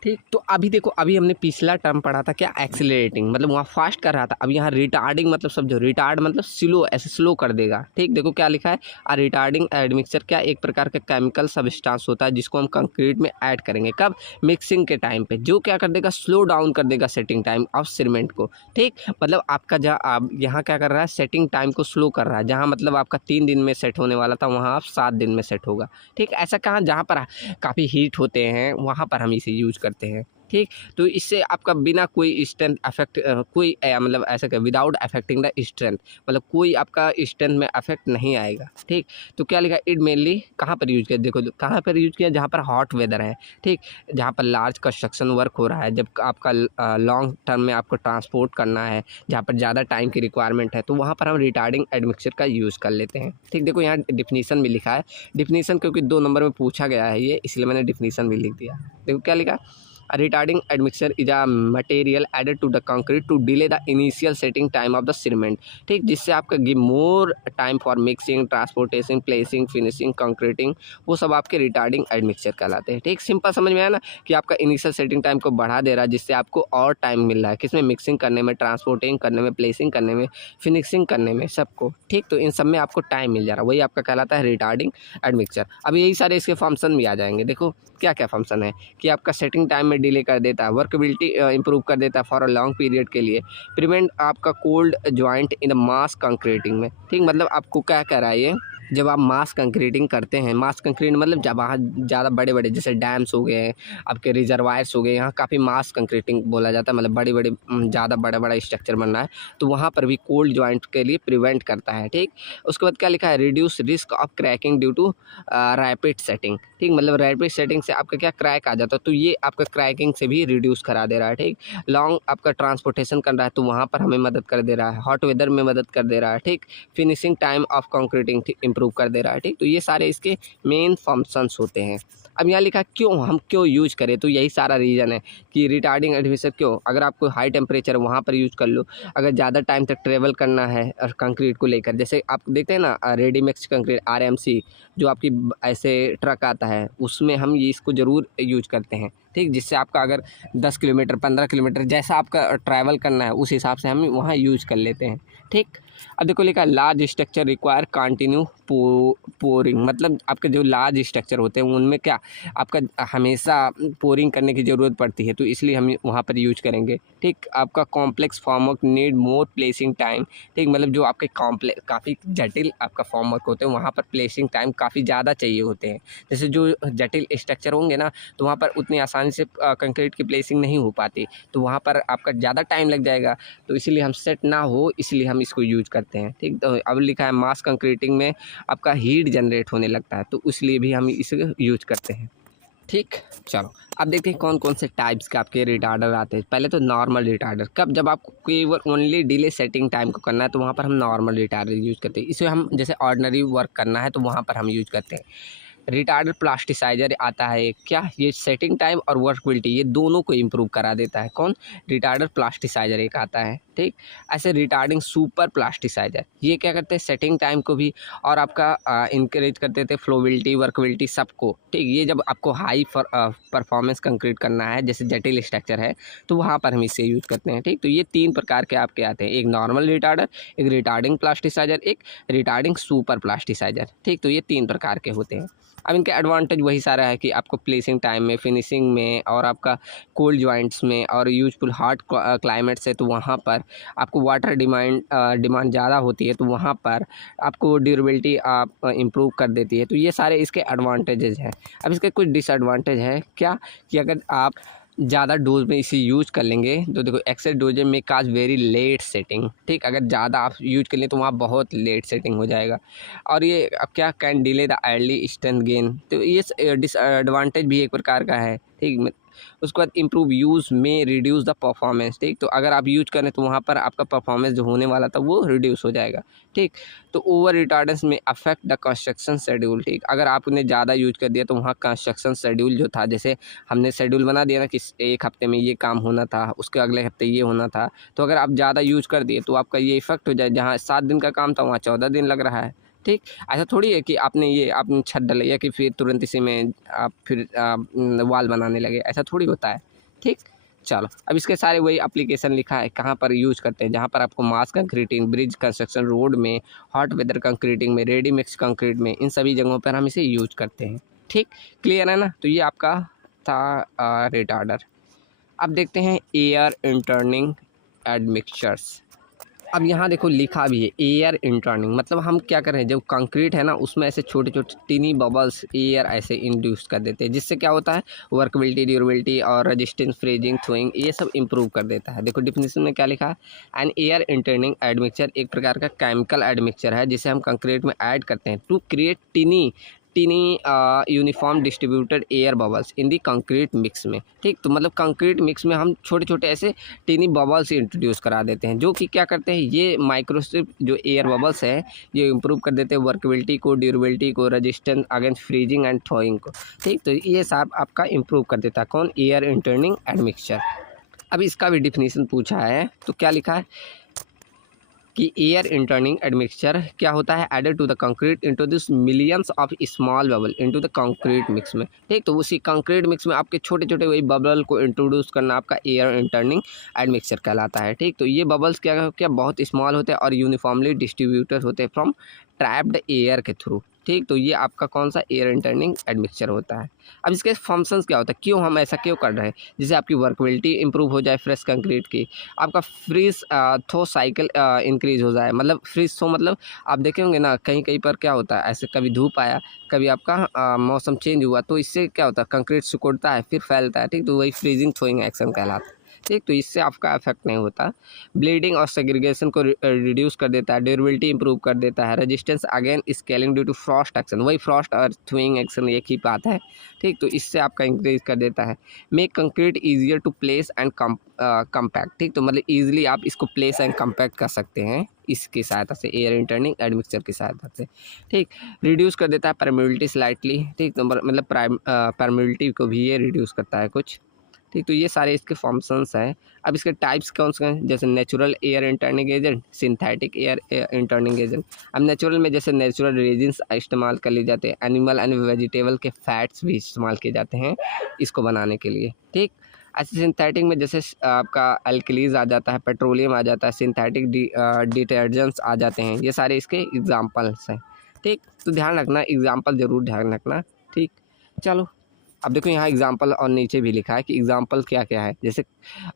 ठीक, तो अभी देखो, अभी हमने पिछला टर्म पढ़ा था क्या, एक्सीलरेटिंग, मतलब वहाँ फास्ट कर रहा था, अब यहाँ रिटार्डिंग मतलब समझो, रिटार्ड मतलब स्लो, ऐसे स्लो कर देगा। ठीक, देखो क्या लिखा है, रिटार्डिंग एडमिक्सचर क्या, एक प्रकार का केमिकल सब्सटेंस होता है जिसको हम कंक्रीट में ऐड करेंगे, कब, मिक्सिंग के टाइम पे, जो क्या कर देगा, स्लो डाउन कर देगा सेटिंग टाइम ऑफ सीमेंट को। ठीक, मतलब आपका जहाँ आप यहाँ क्या कर रहा है, सेटिंग टाइम को स्लो कर रहा है, जहाँ मतलब आपका 3 दिन में सेट होने वाला था वहाँ आप 7 दिन में सेट होगा। ठीक, ऐसा कहाँ, जहाँ पर काफ़ी हीट होते हैं वहाँ पर हम इसे यूज करते हैं। ठीक, तो इससे आपका बिना कोई स्ट्रेंथ अफेक्ट, कोई मतलब ऐसा क्या, विदाउट अफेक्टिंग द स्ट्रेंथ, मतलब कोई आपका स्ट्रेंथ में अफेक्ट नहीं आएगा। ठीक, तो क्या लिखा, इट मेनली कहाँ पर यूज किया, देखो कहाँ पर यूज किया, जहाँ पर हॉट वेदर है। ठीक, जहाँ पर लार्ज कंस्ट्रक्शन वर्क हो रहा है, जब आपका लॉन्ग टर्म में आपको ट्रांसपोर्ट करना है, जहाँ पर ज़्यादा टाइम की रिक्वायरमेंट है, तो वहाँ पर हम रिटार्डिंग एडमिक्सचर का यूज़ कर लेते हैं। ठीक, देखो यहाँ डिफिनीसन भी लिखा है, डिफिनीसन क्योंकि 2 नंबर में पूछा गया है ये, इसलिए मैंने डिफिनीसन भी लिख दिया। देखो क्या लिखा, retarding admixture is a material added to the concrete to delay the initial setting time of the cement, ठीक, जिससे आपका give more time for mixing, transportation, placing, finishing, concreting, वो सब आपके रिटार्डिंग एडमिक्सचर कहलाते हैं। ठीक, सिंपल समझ में आया ना कि आपका इनिशियल सेटिंग टाइम को बढ़ा दे रहा है, जिससे आपको और टाइम मिल रहा है किसमें, मिक्सिंग करने में, ट्रांसपोर्टिंग करने में, प्लेसिंग करने में, फिनिशिंग करने में, सबको। ठीक, तो इन सब में आपको टाइम मिल जा रहा है, वही आपका कहलाता है रिटार्डिंग एडमिक्सचर। अब यही सारे इसके फंक्शन भी आ जाएंगे। देखो क्या क्या फंक्शन है कि आपका सेटिंग टाइम में डिले कर देता है, वर्कबिलिटी इंप्रूव कर देता है फॉर अ लॉन्ग पीरियड के लिए, प्रिवेंट आपका cold joint in the mass concreting में। ठीक, मतलब आपको क्या कह रहा है ये, जब आप मास कंक्रीटिंग करते हैं, मास कंक्रीट मतलब जब वहाँ ज़्यादा बड़े बड़े जैसे डैम्स हो गए, आपके रिजर्वायर्स हो गए, यहाँ काफ़ी मास कंक्रीटिंग बोला जाता है, मतलब बड़े बड़े ज़्यादा बड़ा बड़ा स्ट्रक्चर बन रहा है, तो वहाँ पर भी कोल्ड ज्वाइंट के लिए प्रिवेंट करता है। ठीक, उसके बाद क्या लिखा है, reduce risk of cracking due to rapid setting. ठीक, मतलब रैपिड सेटिंग से आपका क्या क्रैक आ जाता है, तो ये आपका क्रैकिंग से भी रिड्यूस करा दे रहा है। ठीक, लॉन्ग आपका ट्रांसपोर्टेशन कर रहा है, तो वहाँ पर हमें मदद कर दे रहा है, हॉट वेदर में मदद कर दे रहा है। ठीक, finishing time of concreting improve कर दे रहा है। ठीक, तो ये सारे इसके मेन फंक्शंस होते हैं। अब यहाँ लिखा हम क्यों यूज करें, तो यही सारा रीज़न है कि रिटार्डिंग एडमिक्सचर क्यों, अगर आपको हाई टेम्परेचर वहाँ पर यूज कर लो, अगर ज़्यादा टाइम तक ट्रेवल करना है और कंक्रीट को लेकर, जैसे आप देखते हैं ना रेडीमिक्स कंक्रीट RMC जो आपकी ऐसे ट्रक आता है, उसमें हम ये इसको ज़रूर यूज करते हैं। ठीक, जिससे आपका अगर 10 किलोमीटर 15 किलोमीटर जैसा आपका ट्रैवल करना है, उस हिसाब से हम वहाँ यूज कर लेते हैं। ठीक, अब देखो लिखा large structure require continue pouring, मतलब आपके जो लार्ज स्ट्रक्चर होते हैं उनमें क्या आपका हमेशा पोरिंग करने की ज़रूरत पड़ती है, तो इसलिए हम वहाँ पर यूज करेंगे। ठीक, आपका complex formwork need more placing time. ठीक, मतलब जो आपके कॉम्प्लेक्स काफ़ी जटिल आपका फॉर्मवर्क होते हैं, वहाँ पर प्लेसिंग टाइम काफ़ी ज़्यादा चाहिए होते हैं। जैसे जो जटिल स्ट्रक्चर होंगे ना, तो वहाँ पर उतनी आसानी से कंक्रीट की प्लेसिंग नहीं हो पाती, तो वहाँ पर आपका ज़्यादा टाइम लग जाएगा, तो इसीलिए हम सेट ना हो, इसलिए हम इसको यूज करते हैं। ठीक, तो अब लिखा है मास कंक्रीटिंग में आपका हीट जनरेट होने लगता है, तो इसलिए भी हम इसे यूज करते हैं। ठीक, चलो अब देखते हैं कौन कौन से टाइप्स के आपके रिटार्डर आते हैं। पहले तो नॉर्मल रिटार्डर, कब, जब आपको केवल ओनली डिले सेटिंग टाइम को करना है, तो वहाँ पर हम नॉर्मल रिटार्डर यूज़ करते हैं। इसे हम जैसे ऑर्डिनरी वर्क करना है, तो वहाँ पर हम यूज़ करते हैं। रिटार्डर प्लास्टिसाइजर आता है, क्या ये सेटिंग टाइम और वर्कबिलिटी ये दोनों को इम्प्रूव करा देता है। कौन, रिटार्डर प्लास्टिसाइजर एक आता है। ठीक, ऐसे रिटार्डिंग सुपर प्लास्टिसाइजर, ये क्या करते हैं, सेटिंग टाइम को भी और आपका इंकरेज कर देते हैं, फ्लोबिलिटी, वर्कबिलिटी सबको। ठीक, ये जब आपको हाई परफॉर्मेंस कंक्रीट करना है, जैसे जटिल स्ट्रक्चर है, तो वहाँ पर हम इसे यूज़ करते हैं। ठीक, तो ये 3 प्रकार के आपके आते हैं, एक नॉर्मल रिटार्डर, एक रिटार्डिंग प्लास्टिसाइजर, एक रिटार्डिंग सुपर प्लास्टिसाइजर। ठीक, तो ये 3 प्रकार के होते हैं। अब इनके एडवांटेज वही सारा है कि आपको प्लेसिंग टाइम में, फिनिशिंग में, और आपका कोल्ड जॉइंट्स में, और यूजफुल हॉट क्लाइमेट से, तो वहाँ पर आपको वाटर डिमांड ज़्यादा होती है, तो वहाँ पर आपको ड्यूरेबिलिटी आप इम्प्रूव कर देती है। तो ये सारे इसके एडवांटेजेस हैं। अब इसके कुछ डिसएडवांटेज है क्या, कि अगर आप ज़्यादा डोज में इसे यूज कर लेंगे, तो देखो एक्सेस डोज में काज वेरी लेट सेटिंग। ठीक, अगर ज़्यादा आप यूज कर लें तो वहाँ बहुत लेट सेटिंग हो जाएगा, और ये अब क्या, can delay the early strength gain, तो ये डिसएडवांटेज भी एक प्रकार का है। ठीक, उसके बाद इम्प्रूव यूज़ में रिड्यूस द परफॉर्मेंस। ठीक, तो अगर आप यूज करें तो वहाँ पर आपका परफॉर्मेंस जो होने वाला था वो रिड्यूस हो जाएगा। ठीक, तो ओवर रिटार्डेंस में अफेक्ट द कंस्ट्रक्शन शेड्यूल। ठीक, अगर आपने ज़्यादा यूज कर दिया तो वहाँ कंस्ट्रक्शन शेड्यूल जो था, जैसे हमने शेड्यूल बना दिया ना कि एक हफ्ते में ये काम होना था, उसके अगले हफ्ते ये होना था, तो अगर आप ज़्यादा यूज कर दिए तो आपका ये इफेक्ट हो जाए, जहाँ 7 दिन का काम था वहाँ 14 दिन लग रहा है। ठीक, ऐसा थोड़ी है कि आपने छत डलिया कि फिर तुरंत इसी में आप फिर वॉल बनाने लगे, ऐसा थोड़ी होता है। ठीक, चलो अब इसके सारे वही एप्लीकेशन लिखा है कहाँ पर यूज करते हैं, जहाँ पर आपको मास कंक्रीटिंग, ब्रिज कंस्ट्रक्शन, रोड में, हॉट वेदर कंक्रीटिंग में, रेडी मिक्स कंक्रीट में, इन सभी जगहों पर हम इसे यूज करते हैं। ठीक, क्लियर है ना, तो ये आपका था रिटार्डर। अब देखते हैं एयर इंटर्निंग एडमिक्सचर्स। अब यहाँ देखो लिखा भी है एयर इंटर्निंग, मतलब हम क्या कर रहे हैं, जब कंक्रीट है ना उसमें ऐसे छोटे छोटे टीनी बबल्स एयर ऐसे इंड्यूस कर देते हैं, जिससे क्या होता है, वर्कबिलिटी, ड्यूरेबिलिटी और रेजिस्टेंस, फ्रीजिंग, थ्रोइंग, ये सब इंप्रूव कर देता है। देखो डिफिनेशन में क्या लिखा है, एन एयर इंटर्निंग एडमिक्सचर एक प्रकार का केमिकल एडमिक्सचर है जिसे हम कंक्रीट में ऐड करते हैं to create tiny uniform distributed air bubbles in the concrete mix में। ठीक, तो मतलब कंक्रीट मिक्स में हम छोटे छोटे ऐसे टीनी बबल्स इंट्रोड्यूस करा देते हैं, जो कि क्या करते हैं, ये माइक्रोस्ट्रिप जो एयर बबल्स है ये इंप्रूव कर देते हैं वर्केबिलिटी को, ड्यूरेबिलिटी को, resistance against freezing and throwing को। ठीक, तो ये सब आपका इंप्रूव कर देता है कौन, एयर इंटर्निंग एडमिक्सचर। अब इसका भी डिफिनीशन पूछा है, तो क्या लिखा है कि एयर इंटर्निंग एडमिक्सचर क्या होता है, added to the concrete into this millions of small bubble into the concrete mix में। ठीक, तो उसी कंक्रीट मिक्स में आपके छोटे छोटे वही बबल को इंट्रोड्यूस करना आपका एयर इंटर्निंग एडमिक्सचर कहलाता है। ठीक, तो ये बबल्स क्या क्या बहुत स्मॉल होते हैं और यूनिफॉर्मली डिस्ट्रीब्यूटेड होते हैं फ्रॉम ट्रैप्ड एयर के थ्रू। ठीक, तो ये आपका कौन सा एयर इंटर्निंग एडमिक्सचर होता है। अब इसके फंक्शंस क्या होता है, क्यों हम ऐसा क्यों कर रहे हैं, जिससे आपकी वर्केबिलिटी इंप्रूव हो जाए फ्रेश कंक्रीट की, आपका फ्रीज थ्रो साइकिल इंक्रीज हो जाए। मतलब फ्रीज थ्रो मतलब आप देखे होंगे ना, कहीं कहीं पर क्या होता है, ऐसे कभी धूप आया, कभी आपका मौसम चेंज हुआ, तो इससे क्या होता है, कंक्रीट सिकुड़ता है फिर फैलता है। ठीक, तो वही फ्रीजिंग थ्रोइंग एक्शन कहलाता है। ठीक, तो इससे आपका इफेक्ट नहीं होता। ब्लीडिंग और सेग्रीगेशन को रिड्यूस कर देता है, ड्यूरेबिलिटी इंप्रूव कर देता है, resistance again scaling due to frost action, वही फ्रॉस्ट और थ्रोइंग एक्शन एक ही बात है। ठीक, तो इससे आपका इंक्रीज कर देता है। Make concrete easier to place and compact. ठीक, तो मतलब ईजिली आप इसको प्लेस एंड कम्पैक्ट कर सकते हैं इसकी सहायता से, एयर इंटर्निंग एडमिक्सचर की सहायता से। ठीक, रिड्यूस कर देता है परमेबिलिटी स्लाइटली। ठीक, तो मतलब परमेबिलिटी को भी ये रिड्यूस करता है कुछ। ठीक, तो ये सारे इसके फंक्शंस हैं। अब इसके टाइप्स कौन से हैं, जैसे natural air interning agent, synthetic air interning agent. अब नेचुरल में जैसे नेचुरल रेजिन्स इस्तेमाल कर लिए जाते हैं, एनिमल एंड वेजिटेबल के फैट्स भी इस्तेमाल किए जाते हैं इसको बनाने के लिए। ठीक, ऐसे सिंथेटिक में जैसे आपका अल्कलीज आ जाता है, पेट्रोलियम आ जाता है, सिंथेटिक डिटर्जेंट्स आ जाते हैं, ये सारे इसके एग्जाम्पल्स हैं। ठीक, तो ध्यान रखना, एग्जाम्पल ज़रूर ध्यान रखना। ठीक, चलो अब देखो यहाँ एग्जाम्पल और नीचे भी लिखा है कि एग्जाम्पल क्या क्या है, जैसे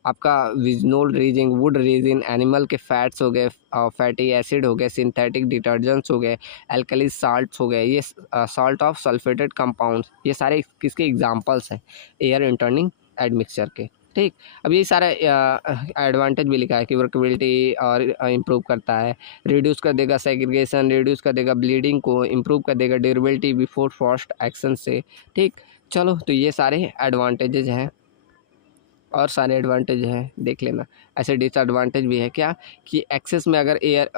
आपका विजनोल रेजिन, वुड रेजिन, एनिमल के फैट्स हो गए, फैटी एसिड हो गए, सिंथेटिक डिटर्जेंट्स हो गए, एल्कली साल्ट्स हो गए, ये सॉल्ट ऑफ सल्फेटेड कंपाउंड्स, ये सारे किसके एग्जाम्पल्स हैं, एयर इंटर्निंग एडमिक्सचर के। ठीक, अब ये सारा एडवांटेज भी लिखा है कि वर्केबिलिटी और इम्प्रूव करता है, रिड्यूस कर देगा सेग्रीगेशन, रिड्यूस कर देगा ब्लीडिंग को, इम्प्रूव कर देगा ड्यूरेबिलिटी बिफोर फ्रॉस्ट एक्शन से। ठीक, चलो तो ये सारे एडवांटेजेज हैं और सारे एडवांटेज हैं देख लेना। ऐसे डिसएडवांटेज भी है क्या कि एक्सेस में अगर एयर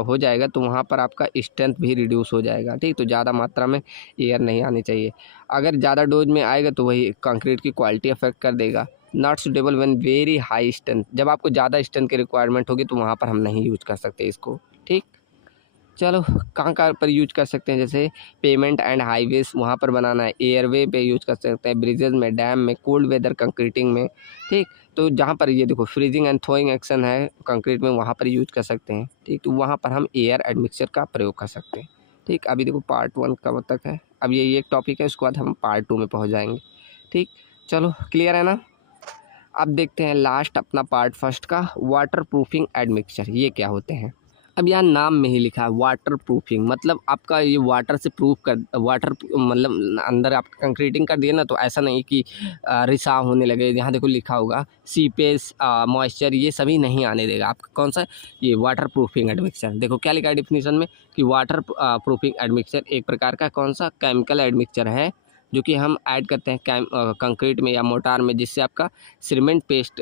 हो जाएगा तो वहाँ पर आपका स्ट्रेंथ भी रिड्यूस हो जाएगा। ठीक, तो ज़्यादा मात्रा में एयर नहीं आनी चाहिए। अगर ज़्यादा डोज में आएगा तो वही कंक्रीट की क्वालिटी अफेक्ट कर देगा। Not suitable when very high strength, जब आपको ज़्यादा स्ट्रेंथ की रिक्वायरमेंट होगी तो वहाँ पर हम नहीं यूज कर सकते इसको। ठीक, चलो कहाँ कहाँ पर यूज कर सकते हैं, जैसे पेमेंट एंड हाईवेज वहाँ पर बनाना है, एयरवे पे यूज कर सकते हैं, ब्रिजेज में, डैम में, कोल्ड वेदर कंक्रीटिंग में। ठीक, तो जहाँ पर ये देखो फ्रीजिंग एंड थ्रोइंग एक्शन है कंक्रीट में, वहाँ पर यूज कर सकते हैं। ठीक, तो वहाँ पर हम एयर एडमिक्सचर का प्रयोग कर सकते हैं। ठीक, अभी देखो पार्ट 1 कब तक है, अब ये एक टॉपिक है, उसके बाद हम पार्ट 2 में पहुँच जाएंगे। ठीक, चलो क्लियर है ना। अब देखते हैं लास्ट अपना पार्ट फर्स्ट का, वाटर प्रूफिंग एडमिक्सचर, ये क्या होते हैं। अब यहाँ नाम में ही लिखा है वाटर प्रूफिंग, मतलब आपका ये वाटर से प्रूफ कर, वाटर मतलब अंदर आप कंक्रीटिंग कर दिए ना, तो ऐसा नहीं कि रिसाव होने लगे। यहाँ देखो लिखा होगा सीपेज, मॉइस्चर, ये सभी नहीं आने देगा आपका कौन सा, ये वाटर प्रूफिंग एडमिक्सचर। देखो क्या लिखा है डिफिनीशन में कि वाटर प्रूफिंग एडमिक्सचर एक प्रकार का कौन सा केमिकल एडमिक्सचर है जो कि हम ऐड करते हैं कंक्रीट में या मोटार में, जिससे आपका सीमेंट पेस्ट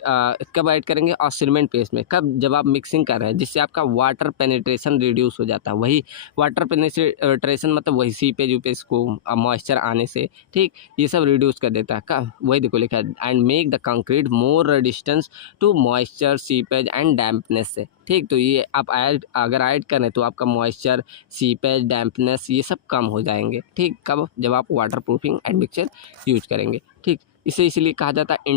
कब ऐड करेंगे, और सीमेंट पेस्ट में कब, जब आप मिक्सिंग कर रहे हैं, जिससे आपका वाटर पेनिट्रेशन रिड्यूस हो जाता है। वही वाटर पेनिट्रेशन मतलब वही सीपेज उपेज को मॉइस्चर आने से। ठीक, ये सब रिड्यूस कर देता है। कब, वही देखो लिखा है and make the concrete more resistance to moisture, seepage and dampness से। ठीक, तो ये आप अगर ऐड करें तो आपका मॉइस्चर, सीपेज, डैम्पनेस ये सब कम हो जाएंगे। ठीक, कब, जब आप वाटर प्रूफिंग एडमिक्सचर यूज करेंगे। ठीक, इसे इसलिए कहा जाता है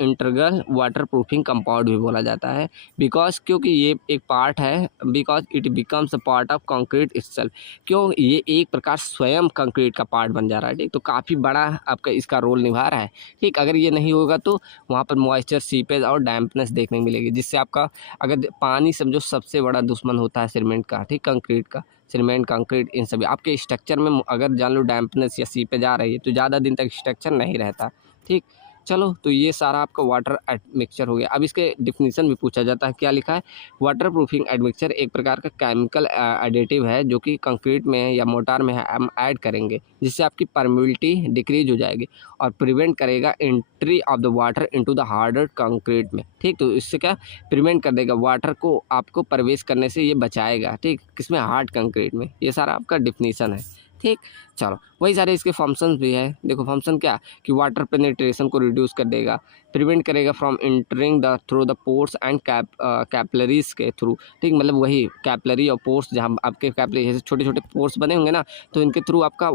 इंटीग्रल वाटर प्रूफिंग कंपाउंड भी बोला जाता है, बिकॉज क्योंकि ये एक पार्ट है, because it becomes a part of concrete itself, क्यों ये एक प्रकार स्वयं कंक्रीट का पार्ट बन जा रहा है। ठीक, तो काफ़ी बड़ा आपका इसका रोल निभा रहा है। ठीक, अगर ये नहीं होगा तो वहाँ पर मॉइस्चर, सीपेज और डैम्पनेस देखने को मिलेगी, जिससे आपका, अगर पानी समझो सबसे बड़ा दुश्मन होता है सीमेंट का, ठीक, कंक्रीट का, सीमेंट, कंक्रीट, इन सभी आपके स्ट्रक्चर में अगर जान लो डैम्पनेस या सीपेज आ रही है तो ज़्यादा दिन तक स्ट्रक्चर नहीं रहता। ठीक, चलो, तो ये सारा आपका वाटर एडमिक्सचर हो गया। अब इसके डिफिनीशन भी पूछा जाता है, क्या लिखा है? वाटर प्रूफिंग एडमिक्सचर एक प्रकार का केमिकल एडिटिव है जो कि कंक्रीट में या मोर्टार में हम ऐड करेंगे, जिससे आपकी परमिबिलिटी डिक्रीज हो जाएगी और प्रिवेंट करेगा entry of the water into the harder concrete में। ठीक, तो इससे क्या प्रिवेंट कर देगा, वाटर को आपको प्रवेश करने से ये बचाएगा। ठीक, किसमें? हार्ड कंक्रीट में। ये सारा आपका डिफिनीशन है। ठीक, चलो, वही सारे इसके फंक्शंस भी है। देखो फंक्शन क्या कि वाटर पेनिट्रेशन को रिड्यूस कर देगा, प्रिवेंट करेगा from entering the through the pores and capillaries के थ्रू। ठीक, मतलब वही कैपलरी और पोर्स, जहाँ आपके कैपलरी जैसे छोटे छोटे पोर्स बने होंगे ना, तो इनके थ्रू आपका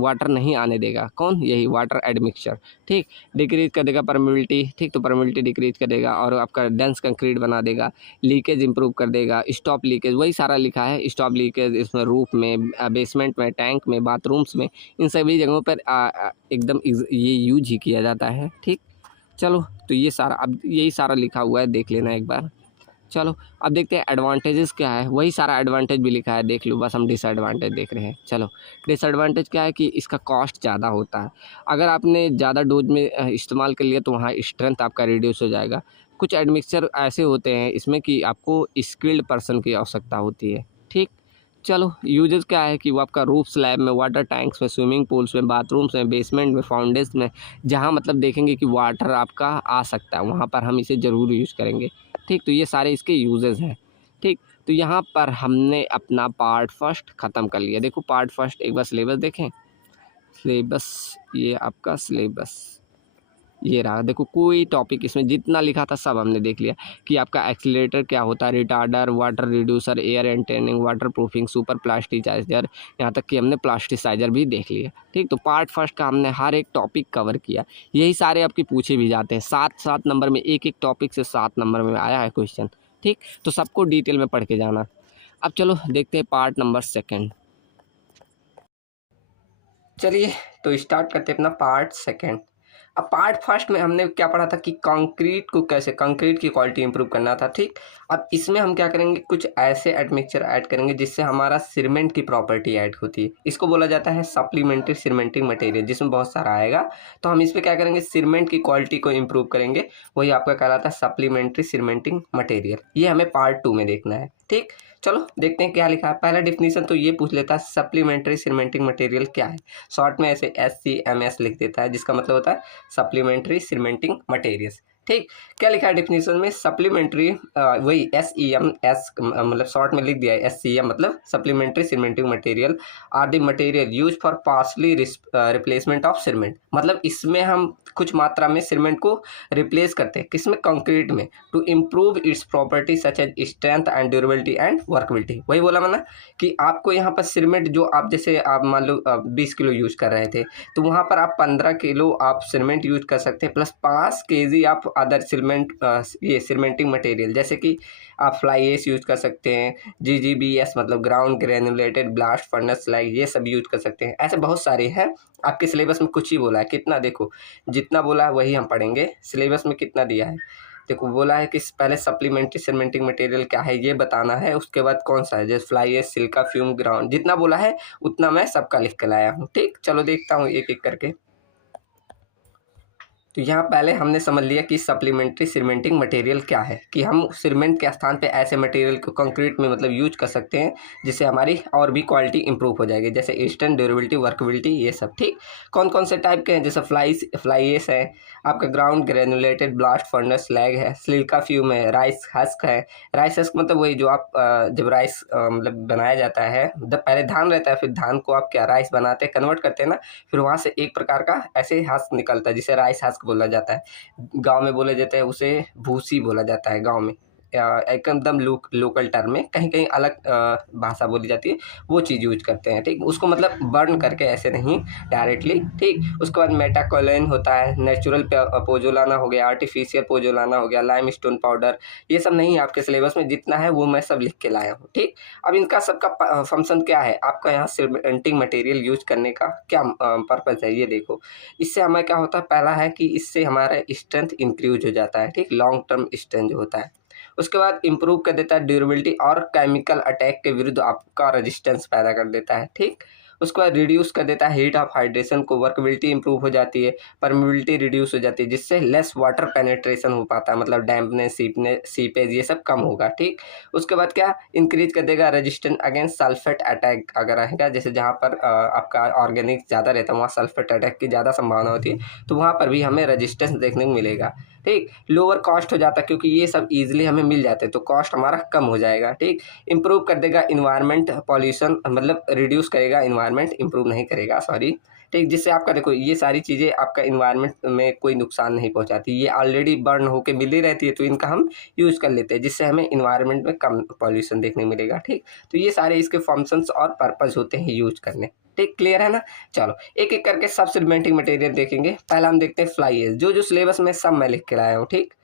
वाटर नहीं आने देगा। कौन? यही वाटर एडमिक्सचर। ठीक, डिक्रीज कर देगा परमिबिलिटी। ठीक, तो परमिबिलिटी डिक्रीज करेगा और आपका डेंस कंक्रीट बना देगा, लीकेज इंप्रूव कर देगा, स्टॉप लीकेज, वही सारा लिखा है। स्टॉप लीकेज इसमें रूफ में, बेसमेंट में, टैंक में, बाथरूम्स में, इन सभी जगहों पर एकदम ये यूज ही किया जाता है। ठीक, चलो, तो ये सारा अब यही सारा लिखा हुआ है, देख लेना एक बार। चलो, अब देखते हैं एडवांटेजेस क्या है। वही सारा एडवांटेज भी लिखा है, देख लो, बस हम डिसएडवांटेज देख रहे हैं। चलो, डिसएडवांटेज क्या है कि इसका कॉस्ट ज़्यादा होता है। अगर आपने ज़्यादा डोज में इस्तेमाल कर लिया तो वहाँ स्ट्रेंथ आपका रिड्यूस हो जाएगा। कुछ एडमिक्सचर ऐसे होते हैं इसमें कि आपको स्किल्ड पर्सन की आवश्यकता होती है। ठीक, चलो, यूजेस क्या है कि वो आपका रूफ स्लैब में, वाटर टैंक्स में, स्विमिंग पूल्स में, बाथरूम्स में, बेसमेंट में, फाउंडेशन में, जहाँ मतलब देखेंगे कि वाटर आपका आ सकता है, वहाँ पर हम इसे ज़रूर यूज़ करेंगे। ठीक, तो ये सारे इसके यूजेस हैं। ठीक, तो यहाँ पर हमने अपना पार्ट फर्स्ट ख़त्म कर लिया। देखो पार्ट फर्स्ट, एक बार सिलेबस देखें। सिलेबस, ये आपका सिलेबस ये रहा। देखो कोई टॉपिक इसमें जितना लिखा था सब हमने देख लिया कि आपका एक्सीलरेटर क्या होता है, retarder, water reducer, air entraining, water proofing, super plasticiser, यहाँ तक कि हमने प्लास्टिसाइजर भी देख लिया। ठीक, तो पार्ट फर्स्ट का हमने हर एक टॉपिक कवर किया। यही सारे आपके पूछे भी जाते हैं, 7 नंबर में, एक एक टॉपिक से 7 नंबर में आया है क्वेश्चन। ठीक, तो सबको डिटेल में पढ़ के जाना। अब चलो देखते हैं पार्ट नंबर सेकेंड। चलिए, तो स्टार्ट करते हैं अपना पार्ट सेकेंड। अब पार्ट फर्स्ट में हमने क्या पढ़ा था कि कंक्रीट को कैसे, कंक्रीट की क्वालिटी इंप्रूव करना था। ठीक, अब इसमें हम क्या करेंगे, कुछ ऐसे एडमिक्सचर ऐड करेंगे जिससे हमारा सीमेंट की प्रॉपर्टी ऐड होती है। इसको बोला जाता है सप्लीमेंट्री सीमेंटिंग मटेरियल, जिसमें बहुत सारा आएगा। तो हम इस पर क्या करेंगे, सीमेंट की क्वालिटी को इंप्रूव करेंगे। वही आपका कहलाता है सप्लीमेंट्री सीमेंटिंग मटेरियल। ये हमें पार्ट 2 में देखना है। ठीक, चलो देखते हैं क्या लिखा है। पहला डिफिनीशन तो ये पूछ लेता है, सप्लीमेंट्री सीमेंटिंग मटेरियल क्या है। शॉर्ट में ऐसे SCMS लिख देता है, जिसका मतलब होता है सप्लीमेंट्री सीमेंटिंग मटेरियल्स। ठीक, क्या लिखा है डिफिनीशन में? सप्लीमेंट्री, वही SEMS, मतलब शॉर्ट में लिख दिया है SCM, मतलब supplementary cementing material are the material use for partially replacement of cement. मतलब इसमें हम कुछ मात्रा में सीमेंट को रिप्लेस करते हैं, किसमें? कंक्रीट में, to improve its property such as strength and durability and workability. वही बोला मैंने कि आपको यहाँ पर सीमेंट, जो आप जैसे आप मान लो 20 किलो यूज कर रहे थे, तो वहाँ पर आप 15 किलो आप सीमेंट यूज कर सकते हैं, प्लस 5 kg आप अदर सीमेंट, ये सीमेंटिंग मटेरियल, जैसे कि आप फ्लाई एश यूज कर सकते हैं, GGBS मतलब ground granulated blast furnace slag, ये सब यूज कर सकते हैं। ऐसे बहुत सारे हैं। आपके सिलेबस में कुछ ही बोला है, कितना देखो, जितना बोला है वही हम पढ़ेंगे। सिलेबस में कितना दिया है देखो, बोला है कि पहले सप्लीमेंट्री सीमेंटिंग मटेरियल क्या है ये बताना है, उसके बाद कौन सा है, जैसे fly ash, silica fume, ground, जितना बोला है उतना मैं सबका लिख के लाया हूँ। ठीक, चलो देखता हूँ एक एक करके। तो यहाँ पहले हमने समझ लिया कि सप्लीमेंट्री सीमेंटिंग मटेरियल क्या है, कि हम सीमेंट के स्थान पे ऐसे मटेरियल को कंक्रीट में मतलब यूज कर सकते हैं जिससे हमारी और भी क्वालिटी इंप्रूव हो जाएगी, जैसे स्ट्रेंथ, ड्यूरेबिलिटी, वर्कबिलिटी, ये सब। ठीक, कौन कौन से टाइप के हैं, जैसे फ्लाई एश है, आपका ground granulated blast furnace slag है, सिलिका फ्यूम है, राइस हस्क है। राइस हस्क मतलब वही जो आप जब राइस मतलब बनाया जाता है, पहले धान रहता है, फिर धान को आप क्या राइस बनाते हैं, कन्वर्ट करते हैं ना, फिर वहाँ से एक प्रकार का ऐसे हस्क निकलता है जिसे राइस हस्क बोला जाता है। गांव में बोले जाते हैं उसे भूसी बोला जाता है गांव में, एकदम लोकल टर्म में, कहीं कहीं अलग भाषा बोली जाती है, वो चीज़ यूज करते हैं। ठीक, उसको मतलब बर्न करके, ऐसे नहीं डायरेक्टली। ठीक, उसके बाद मेटाकोलिन होता है, नेचुरल पोजोलाना हो गया, आर्टिफिशियल पोजोलाना हो गया, लाइम स्टोन पाउडर, ये सब नहीं है आपके सिलेबस में, जितना है वो मैं सब लिख के लाया हूँ। ठीक, अब इनका सबका फंक्शन क्या है, आपका यहाँ सीमेंटिंग मटेरियल यूज करने का क्या पर्पज़ है, ये देखो। इससे हमें क्या होता है, पहला है कि इससे हमारा स्ट्रेंथ इंक्रीज हो जाता है। ठीक, लॉन्ग टर्म स्ट्रेंथ जो होता है। उसके बाद इंप्रूव कर देता है ड्यूरेबिलिटी और केमिकल अटैक के विरुद्ध आपका रेजिस्टेंस पैदा कर देता है। ठीक, उसके बाद रिड्यूस कर देता है हीट ऑफ हाइड्रेशन को, वर्कबिलिटी इंप्रूव हो जाती है, परमिबिलिटी रिड्यूस हो जाती है, जिससे लेस वाटर पेनिट्रेशन हो पाता है, मतलब डैम्पनेस, सीपेज ये सब कम होगा। ठीक, उसके बाद क्या इंक्रीज कर देगा रेजिस्टेंस अगेंस्ट सल्फेट अटैक अगर रहेगा, जैसे जहाँ पर आपका ऑर्गेनिक ज़्यादा रहता है वहाँ सल्फेट अटैक की ज़्यादा संभावना होती है, तो वहाँ पर भी हमें रेजिस्टेंस देखने को मिलेगा। ठीक, लोअर कॉस्ट हो जाता है क्योंकि ये सब ईजिली हमें मिल जाते हैं, तो कॉस्ट हमारा कम हो जाएगा। ठीक, इंप्रूव कर देगा इन्वायरमेंट पॉल्यूशन, मतलब रिड्यूस करेगा, इन्वायरमेंट इंप्रूव नहीं करेगा, सॉरी। ठीक, जिससे आपका देखो ये सारी चीज़ें आपका इन्वायरमेंट में कोई नुकसान नहीं पहुंचाती, ये ऑलरेडी बर्न होके मिली रहती है, तो इनका हम यूज़ कर लेते हैं, जिससे हमें इन्वायरमेंट में कम पॉल्यूशन देखने मिलेगा। ठीक, तो ये सारे इसके फंक्शंस और पर्पज़ होते हैं यूज करने। ठीक, क्लियर है ना। चलो एक एक करके सब सप्लीमेंटिंग मटेरियल देखेंगे। पहला हम देखते हैं फ्लाई एश, जो सिलेबस में सब मैं लिख के लाया हूँ। ठीक,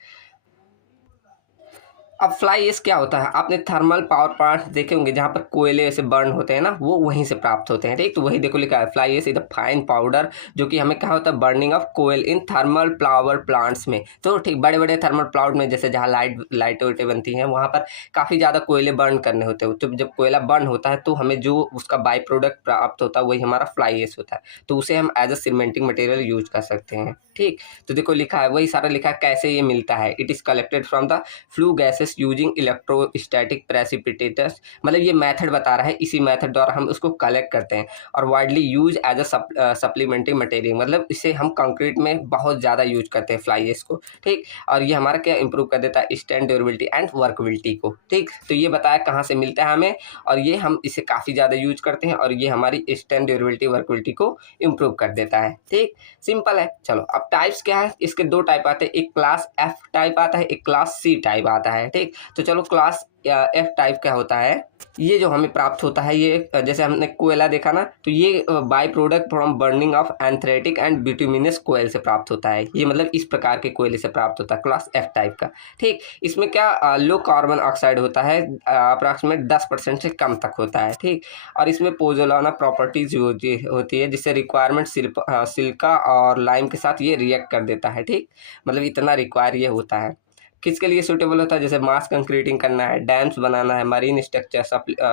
अब फ्लाई एश क्या होता है, आपने थर्मल पावर प्लांट देखे होंगे जहाँ पर कोयले ऐसे बर्न होते हैं ना, वो वहीं से प्राप्त होते हैं। ठीक, तो वही देखो लिखा है fly ash is a fine powder, जो कि हमें कहा होता है बर्निंग ऑफ कोयल इन थर्मल पावर प्लांट्स में। तो ठीक, बड़े बड़े थर्मल प्लांट में जैसे जहाँ लाइटें बनती हैं वहाँ पर काफ़ी ज़्यादा कोयले बर्न करने होते हैं, तो जब कोयला बर्न होता है तो हमें जो उसका बाई प्रोडक्ट प्राप्त होता है वही हमारा फ्लाई एश होता है, तो उसे हम as a cementing material use कर सकते हैं। ठीक, तो देखो लिखा है वही सारा लिखा है कैसे ये मिलता है। It is collected from the flue gases using electrostatic precipitators, मतलब ये मेथड बता रहा है, इसी मेथड द्वारा हम उसको कलेक्ट करते हैं और widely use as a supplementing material, मतलब इसे हम कंक्रीट में बहुत ज़्यादा यूज करते हैं फ्लाई एश को। ठीक, और ये हमारा क्या इंप्रूव कर देता है स्टैंड ड्यूरेबिलिटी एंड वर्कबिलिटी को। ठीक, तो ये बताया कहाँ से मिलता है हमें, और ये हम इसे काफ़ी ज़्यादा यूज करते हैं और ये हमारी स्टैंड ड्यूरेबिलिटी वर्कबिलिटी को इम्प्रूव कर देता है। ठीक, सिंपल है। चलो अब टाइप्स क्या है, इसके दो टाइप आते हैं, एक क्लास एफ टाइप आता है, एक क्लास सी टाइप आता है। ठीक, तो चलो क्लास एफ टाइप क्या होता है, ये जो हमें प्राप्त होता है, ये जैसे हमने कोयला देखा ना, तो ये by product from burning of anthracite and bituminous coal से प्राप्त होता है, ये मतलब इस प्रकार के कोयले से प्राप्त होता है क्लास एफ टाइप का। ठीक, इसमें क्या लो कार्बन ऑक्साइड होता है, अप्रॉक्सीमेट 10% से कम तक होता है। ठीक, और इसमें पोजोलाना प्रॉपर्टीज होती है जिससे रिक्वायरमेंट सिल्का और लाइम के साथ ये रिएक्ट कर देता है। ठीक, मतलब इतना रिक्वायर ये होता है। किसके लिए सूटेबल होता है, जैसे मास कंक्रीटिंग करना है, डैम्स बनाना है, marine structure,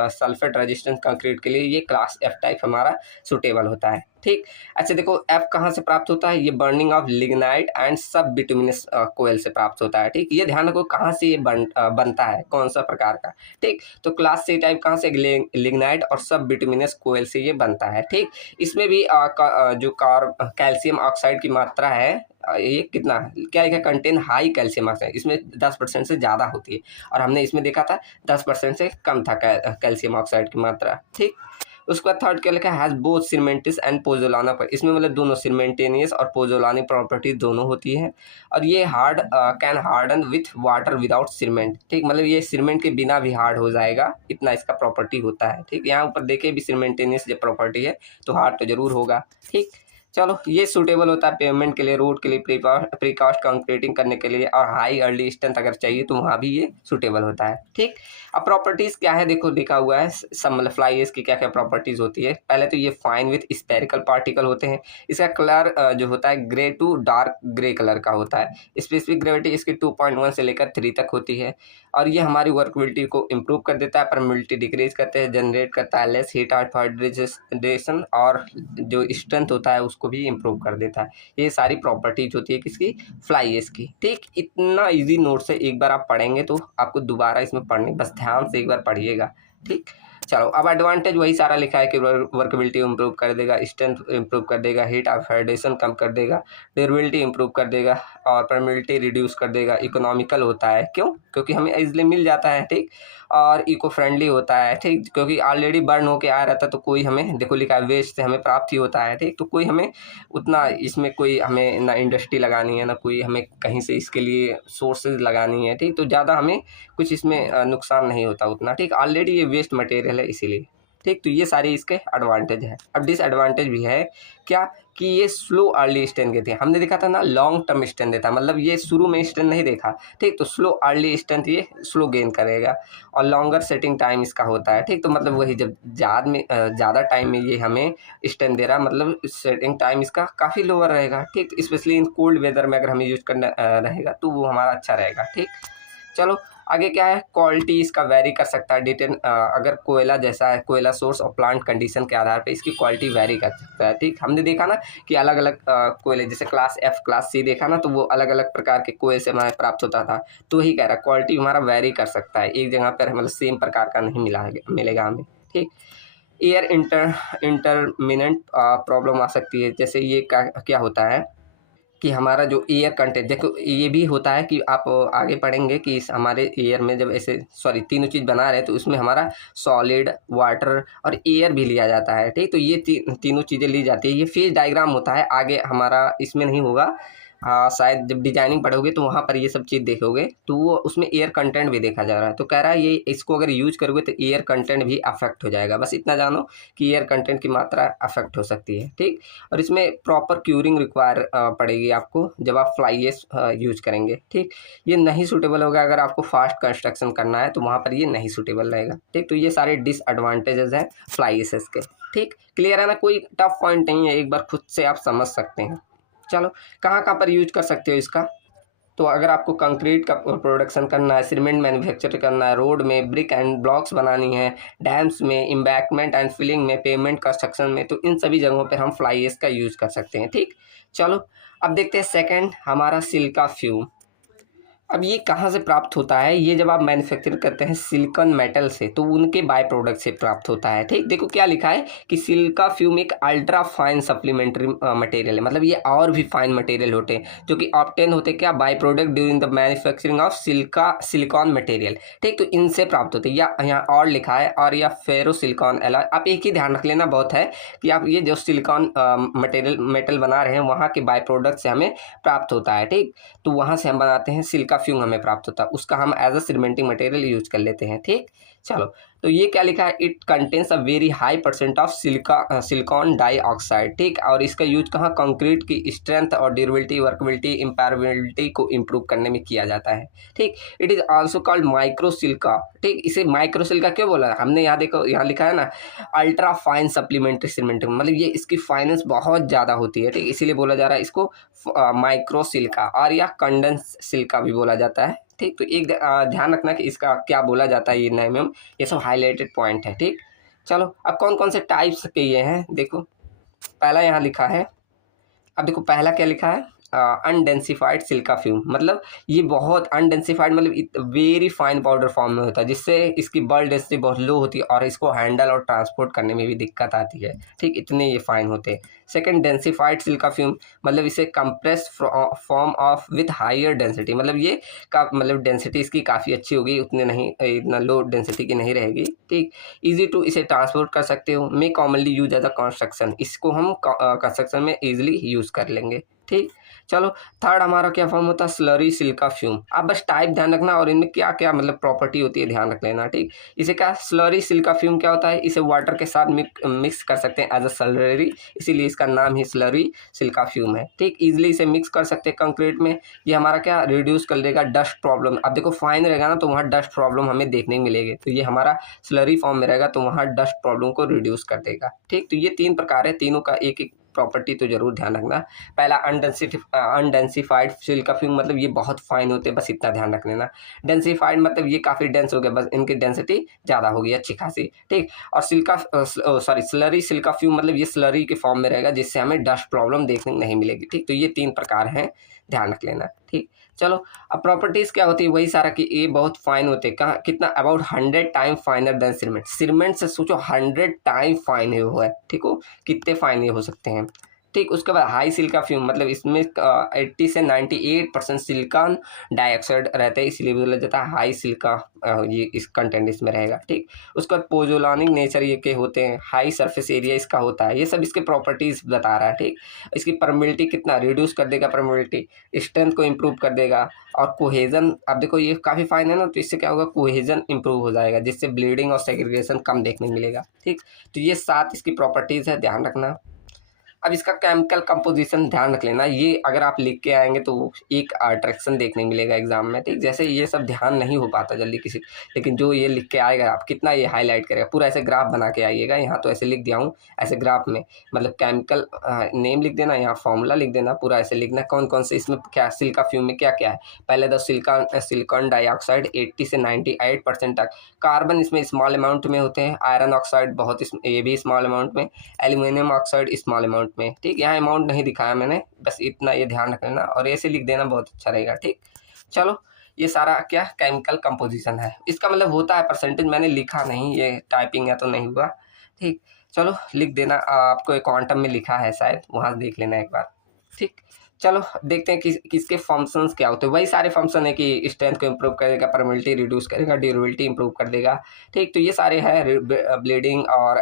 sulphate resistance concrete के लिए ये क्लास एफ टाइप हमारा सूटेबल होता है। ठीक, अच्छा देखो एफ कहाँ से प्राप्त होता है, ये बर्निंग ऑफ लिग्नाइट एंड सब बिटुमिनस कोयल से प्राप्त होता है। ठीक, ये ध्यान रखो कहाँ से ये बनता है, कौन सा प्रकार का। ठीक, तो क्लास सी टाइप कहाँ से, लिग्नाइट और सब बिटुमिनस कोयल से ये बनता है। ठीक, इसमें भी जो कैल्शियम ऑक्साइड की मात्रा है, ये कितना क्या लिखा, कंटेन हाई कैल्शियम ऑक्साइड, इसमें 10% से ज़्यादा होती है, और हमने इसमें देखा था 10% से कम था कैल्शियम ऑक्साइड की मात्रा। ठीक, उसके बाद थर्ड क्या लिखा है, हैज़ बोथ सीमेंटिस एंड पोजोलाना, पर इसमें मतलब दोनों सीमेंटेनियस और पोजोलानिक प्रॉपर्टीज दोनों होती है, और ये hard can harden with water without cement. ठीक, मतलब ये सीमेंट के बिना भी हार्ड हो जाएगा, इतना इसका प्रॉपर्टी होता है। ठीक, यहाँ ऊपर देखे भी सीमेंटेनियस जो प्रॉपर्टी है, तो हार्ड तो जरूर होगा। ठीक, चलो ये सूटेबल होता है पेमेंट के लिए, रोड के लिए, प्रीकास्ट कंक्रीटिंग करने के लिए, और हाई अर्ली स्ट्रेंथ अगर चाहिए तो वहाँ भी ये सूटेबल होता है। ठीक, अब प्रॉपर्टीज़ क्या है, देखो लिखा हुआ है सब, मतलब फ्लाई एश की क्या क्या प्रॉपर्टीज़ होती है। पहले तो ये फाइन विथ स्पेरिकल पार्टिकल होते हैं, इसका कलर जो होता है grey to dark grey colour का होता है, स्पेसिफिक ग्रेविटी इसकी 2.1 से लेकर 3 तक होती है, और ये हमारी वर्कबिलिटी को इम्प्रूव कर देता है, परमिबिलिटी डिक्रीज करते हैं, जनरेट करता है लेस हीट ऑफ हाइड्रेशन, और जो स्ट्रेंथ होता है उसको भी इम्प्रूव कर देता है। ये सारी प्रॉपर्टीज होती है किसकी, फ्लाई एश की। ठीक, इतना इजी नोट से एक बार आप पढ़ेंगे तो आपको दोबारा इसमें पढ़ने, बस ध्यान से एक बार पढ़िएगा। ठीक, चलो अब एडवांटेज वही सारा लिखा है कि वर्कबिलिटी इंप्रूव कर देगा, स्ट्रेंथ इंप्रूव कर देगा, हीट ऑफ हाइड्रेशन कम कर देगा, ड्यूरेबिलिटी इंप्रूव कर देगा, और परमिबिलिटी रिड्यूस कर देगा, इकोनॉमिकल होता है, क्यों, क्योंकि हमें इजीली मिल जाता है। ठीक, और इको फ्रेंडली होता है। ठीक, क्योंकि ऑलरेडी बर्न होके आ रहता है, तो कोई हमें देखो लिखा है वेस्ट से हमें प्राप्त ही होता है। ठीक, तो कोई हमें उतना इसमें कोई हमें ना इंडस्ट्री लगानी है, ना कोई हमें कहीं से इसके लिए सोर्सेज लगानी है। ठीक, तो ज़्यादा हमें कुछ इसमें नुकसान नहीं होता उतना। ठीक, ऑलरेडी ये वेस्ट मटेरियल है इसीलिए। ठीक, तो ये सारे इसके एडवांटेज है। अब डिसएडवांटेज भी है क्या, कि ये स्लो अर्ली स्ट्रेंथ देते हैं, हमने देखा था ना लॉन्ग टर्म स्ट्रेंथ देता है, मतलब ये शुरू में स्ट्रेंथ नहीं देखा। ठीक, तो स्लो अर्ली स्ट्रेंथ ये स्लो गेन करेगा, और लॉन्गर सेटिंग टाइम इसका होता है। ठीक, तो मतलब वही जब ज़्यादा टाइम में ये हमें स्ट्रेंथ दे रहा है, मतलब सेटिंग टाइम इसका काफ़ी लोअर रहेगा। ठीक, स्पेशली इन कोल्ड वेदर में अगर हमें यूज करना रहेगा तो वो हमारा अच्छा रहेगा। ठीक, चलो आगे क्या है, क्वालिटी इसका वेरी कर सकता है डिटेल, अगर कोयला जैसा है, कोयला सोर्स और प्लांट कंडीशन के आधार पे इसकी क्वालिटी वेरी कर सकता है। ठीक, हमने देखा ना कि अलग अलग कोयले, जैसे क्लास एफ क्लास सी देखा ना, तो वो अलग अलग प्रकार के कोयले से हमें प्राप्त होता था। तो वही कह रहा है क्वालिटी हमारा वेरी कर सकता है, एक जगह पर मतलब सेम प्रकार का नहीं मिलेगा हमें। ठीक, एयर इंटरमिनेंट प्रॉब्लम आ सकती है, जैसे ये क्या होता है कि हमारा जो एयर कंटेंट, देखो ये भी होता है कि आप आगे पढ़ेंगे कि इस हमारे एयर में जब ऐसे तीनों चीज़ बना रहे हैं तो उसमें हमारा सॉलिड, वाटर और एयर भी लिया जाता है। ठीक, तो ये तीनों चीज़ें ली जाती है। ये फेज डायग्राम होता है, आगे हमारा इसमें नहीं होगा। शायद जब डिजाइनिंग पढ़ोगे तो वहाँ पर ये सब चीज़ देखोगे, तो वो उसमें एयर कंटेंट भी देखा जा रहा है। तो कह रहा है ये इसको अगर यूज करोगे तो एयर कंटेंट भी अफेक्ट हो जाएगा। बस इतना जानो कि एयर कंटेंट की मात्रा अफेक्ट हो सकती है। ठीक, और इसमें प्रॉपर क्यूरिंग रिक्वायर पड़ेगी आपको जब आप फ्लाई एश यूज करेंगे। ठीक, ये नहीं सूटेबल होगा अगर आपको फास्ट कंस्ट्रक्शन करना है, तो वहाँ पर ये नहीं सूटेबल रहेगा। ठीक, तो ये सारे डिसएडवांटेजेस हैं फ्लाई एशेस के। ठीक, क्लियर है ना, कोई टफ पॉइंट नहीं है, एक बार खुद से आप समझ सकते हैं। चलो, कहाँ कहाँ पर यूज कर सकते हो इसका, तो अगर आपको कंक्रीट का प्रोडक्शन करना है, सीमेंट मैन्युफैक्चर करना है, रोड में ब्रिक एंड ब्लॉक्स बनानी है, डैम्स में, एम्बैंकमेंट एंड फिलिंग में, पेमेंट कंस्ट्रक्शन में, तो इन सभी जगहों पर हम फ्लाई एश का यूज़ कर सकते हैं। ठीक, चलो अब देखते हैं सेकंड हमारा सिलिका फ्यूम। अब ये कहाँ से प्राप्त होता है, ये जब आप मैन्युफैक्चर करते हैं सिलिकॉन मेटल से, तो उनके बाय प्रोडक्ट से प्राप्त होता है। ठीक, देखो क्या लिखा है कि सिलिका फ्यूम एक अल्ट्रा फाइन सप्लीमेंट्री मटेरियल है, मतलब ये और भी फाइन मटेरियल होते हैं जो कि ऑब्टेन होते क्या, by product during the manufacturing of silicon material. ठीक, तो इनसे प्राप्त होते हैं, या यहाँ और लिखा है, और या फेरो सिलिकॉन एलॉय। आप एक ही ध्यान रख लेना बहुत है कि आप ये जो सिलिकॉन मेटल बना रहे हैं वहाँ के बाय प्रोडक्ट से हमें प्राप्त होता है। ठीक, तो वहाँ से हम बनाते हैं सिलिका फ्यूम, हमें प्राप्त होता है, उसका हम as a cementing material use कर लेते हैं। ठीक, चलो, तो ये क्या लिखा है, it contains a very high percent of silicon dioxide. ठीक, और इसका यूज कहाँ, कंक्रीट की स्ट्रेंथ और ड्यूरेबिलिटी, वर्केबिलिटी, इंपैरेबिलिटी को इंप्रूव करने में किया जाता है। ठीक, it is also called micro silica. ठीक, इसे माइक्रो सिलिका क्यों बोला, हमने यहाँ देखो, यहाँ लिखा है ना अल्ट्रा फाइन सप्लीमेंट्री सीमेंट, मतलब ये इसकी फाइनेंस बहुत ज़्यादा होती है। ठीक, इसीलिए बोला जा रहा है इसको माइक्रो सिलिका, और या कंडेंस सिलिका भी बोला जाता है। ठीक, तो एक ध्यान रखना कि इसका क्या बोला जाता है ये नेम में, ये सब हाईलाइटेड पॉइंट है। ठीक, चलो अब कौन कौन से टाइप्स के ये हैं देखो, पहला यहाँ लिखा है, अब देखो पहला क्या लिखा है, अनडेंसिफाइड सिलिका फ्यूम, मतलब ये बहुत अनडेंसिफाइड, मतलब वेरी फाइन पाउडर फॉर्म में होता है, जिससे इसकी बल्क डेंसिटी बहुत लो होती है और इसको हैंडल और ट्रांसपोर्ट करने में भी दिक्कत आती है। ठीक, इतने ये फाइन होते हैं। सेकंड, डेंसिफाइड सिलिका फ्यूम, मतलब इसे compress form of with higher density, मतलब ये का मतलब डेंसिटी इसकी काफ़ी अच्छी होगी, उतने नहीं, इतना लो डेंसिटी की नहीं रहेगी। ठीक, ईजी टू, इसे ट्रांसपोर्ट कर सकते हो, may commonly use as a construction, इसको हम कंस्ट्रक्शन में ईजिली यूज़ कर लेंगे। ठीक, चलो थर्ड हमारा क्या फॉर्म होता है, स्लरी सिलिका फ्यूम। आप बस टाइप ध्यान रखना और इनमें क्या क्या मतलब प्रॉपर्टी होती है ध्यान रख लेना। ठीक, इसे क्या, स्लरी सिलिका फ्यूम क्या होता है, इसे वाटर के साथ मिक्स कर सकते हैं एज अ स्लरी, इसीलिए इसका नाम ही स्लरी सिलिका फ्यूम है। ठीक, इजिली इसे मिक्स कर सकते हैं कंक्रीट में, ये हमारा क्या रिड्यूस कर देगा डस्ट प्रॉब्लम। अब देखो फाइन रहेगा ना तो वहाँ डस्ट प्रॉब्लम हमें देखने को मिलेगी, तो ये हमारा स्लरी फॉर्म में रहेगा तो वहाँ डस्ट प्रॉब्लम को रिड्यूस कर देगा। ठीक, तो ये तीन प्रकार है, तीनों का एक एक प्रॉपर्टी तो जरूर ध्यान रखना। पहला अनडेंसिफाइड सिलिका फ्यूम, मतलब ये बहुत फाइन होते हैं, बस इतना ध्यान रख लेना। डेंसिफाइड मतलब ये काफ़ी डेंस हो गया, बस इनकी डेंसिटी ज़्यादा होगी अच्छी खासी। ठीक, और स्लरी सिलिका फ्यूम, मतलब ये स्लरी के फॉर्म में रहेगा जिससे हमें डस्ट प्रॉब्लम देखने को नहीं मिलेगी। ठीक, तो ये तीन प्रकार हैं, ध्यान रख लेना। ठीक, चलो अब प्रॉपर्टीज़ क्या होती है, वही सारा कि ये बहुत फाइन होते हैं, कहाँ कितना, about 100 time finer than cement. Cement से सोचो 100 टाइम फाइन हुआ है। ठीक हो, कितने फाइन ये हो सकते हैं। ठीक, उसके बाद हाई सिलिका फ्यूम, मतलब इसमें 80 से 98% सिलिकॉन डाइऑक्साइड रहता है, इसलिए बोला जाता है हाई सिलिका, ये इस कंटेंट इसमें रहेगा। ठीक, उसके बाद पोजोलानिक नेचर ये के होते हैं, हाई सरफेस एरिया इसका होता है, ये सब इसके प्रॉपर्टीज़ बता रहा है। ठीक, इसकी परमेबिलिटी कितना रिड्यूस कर देगा, परमेबिलिटी स्ट्रेंथ को इम्प्रूव कर देगा, और कोहेजन, अब देखो ये काफ़ी फाइन है ना, तो इससे क्या होगा, कोहेजन इंप्रूव हो जाएगा, जिससे ब्लीडिंग और सेग्रीगेशन कम देखने को मिलेगा। ठीक, तो ये 7 इसकी प्रॉपर्टीज़ है, ध्यान रखना। अब इसका केमिकल कंपोजिशन ध्यान रख लेना, ये अगर आप लिख के आएंगे तो एक अट्रैक्शन देखने मिलेगा एग्जाम में, ठीक। जैसे ये सब ध्यान नहीं हो पाता जल्दी किसी, लेकिन जो ये लिख के आएगा आप कितना ये हाईलाइट करेगा, पूरा ऐसे ग्राफ बना के आइएगा। यहाँ तो ऐसे लिख दिया हूँ, ऐसे ग्राफ में मतलब केमिकल नेम लिख देना, यहाँ फॉर्मूला लिख देना, पूरा ऐसे लिखना कौन कौन से इसमें क्या सिलिका फ्यूम में क्या क्या है। पहले तो सिलिकॉन डाइऑक्साइड 80 से 98% तक, कार्बन इसमें स्मॉल अमाउंट में होते हैं, आयरन ऑक्साइड बहुत ये भी स्मॉल अमाउंट में, एल्यूमिनियम ऑक्साइड स्मॉल अमाउंट में, ठीक। यहाँ अमाउंट नहीं दिखाया मैंने, बस इतना ये ध्यान रख लेना और ऐसे लिख देना, बहुत अच्छा रहेगा, ठीक। चलो ये सारा क्या केमिकल कंपोजिशन है, इसका मतलब होता है परसेंटेज, मैंने लिखा नहीं, ये टाइपिंग है तो नहीं हुआ, ठीक। चलो लिख देना, आपको एक क्वांटम में लिखा है शायद, वहाँ देख लेना एक बार, ठीक। चलो देखते हैं किसके फंक्शंस क्या होते हैं। वही सारे फंक्शन है कि स्ट्रेंथ को इम्प्रूव करेगा, परमेबिलिटी रिड्यूस करेगा, ड्यूरेबिलिटी इंप्रूव कर देगा, ठीक। तो ये सारे हैं, ब्लीडिंग और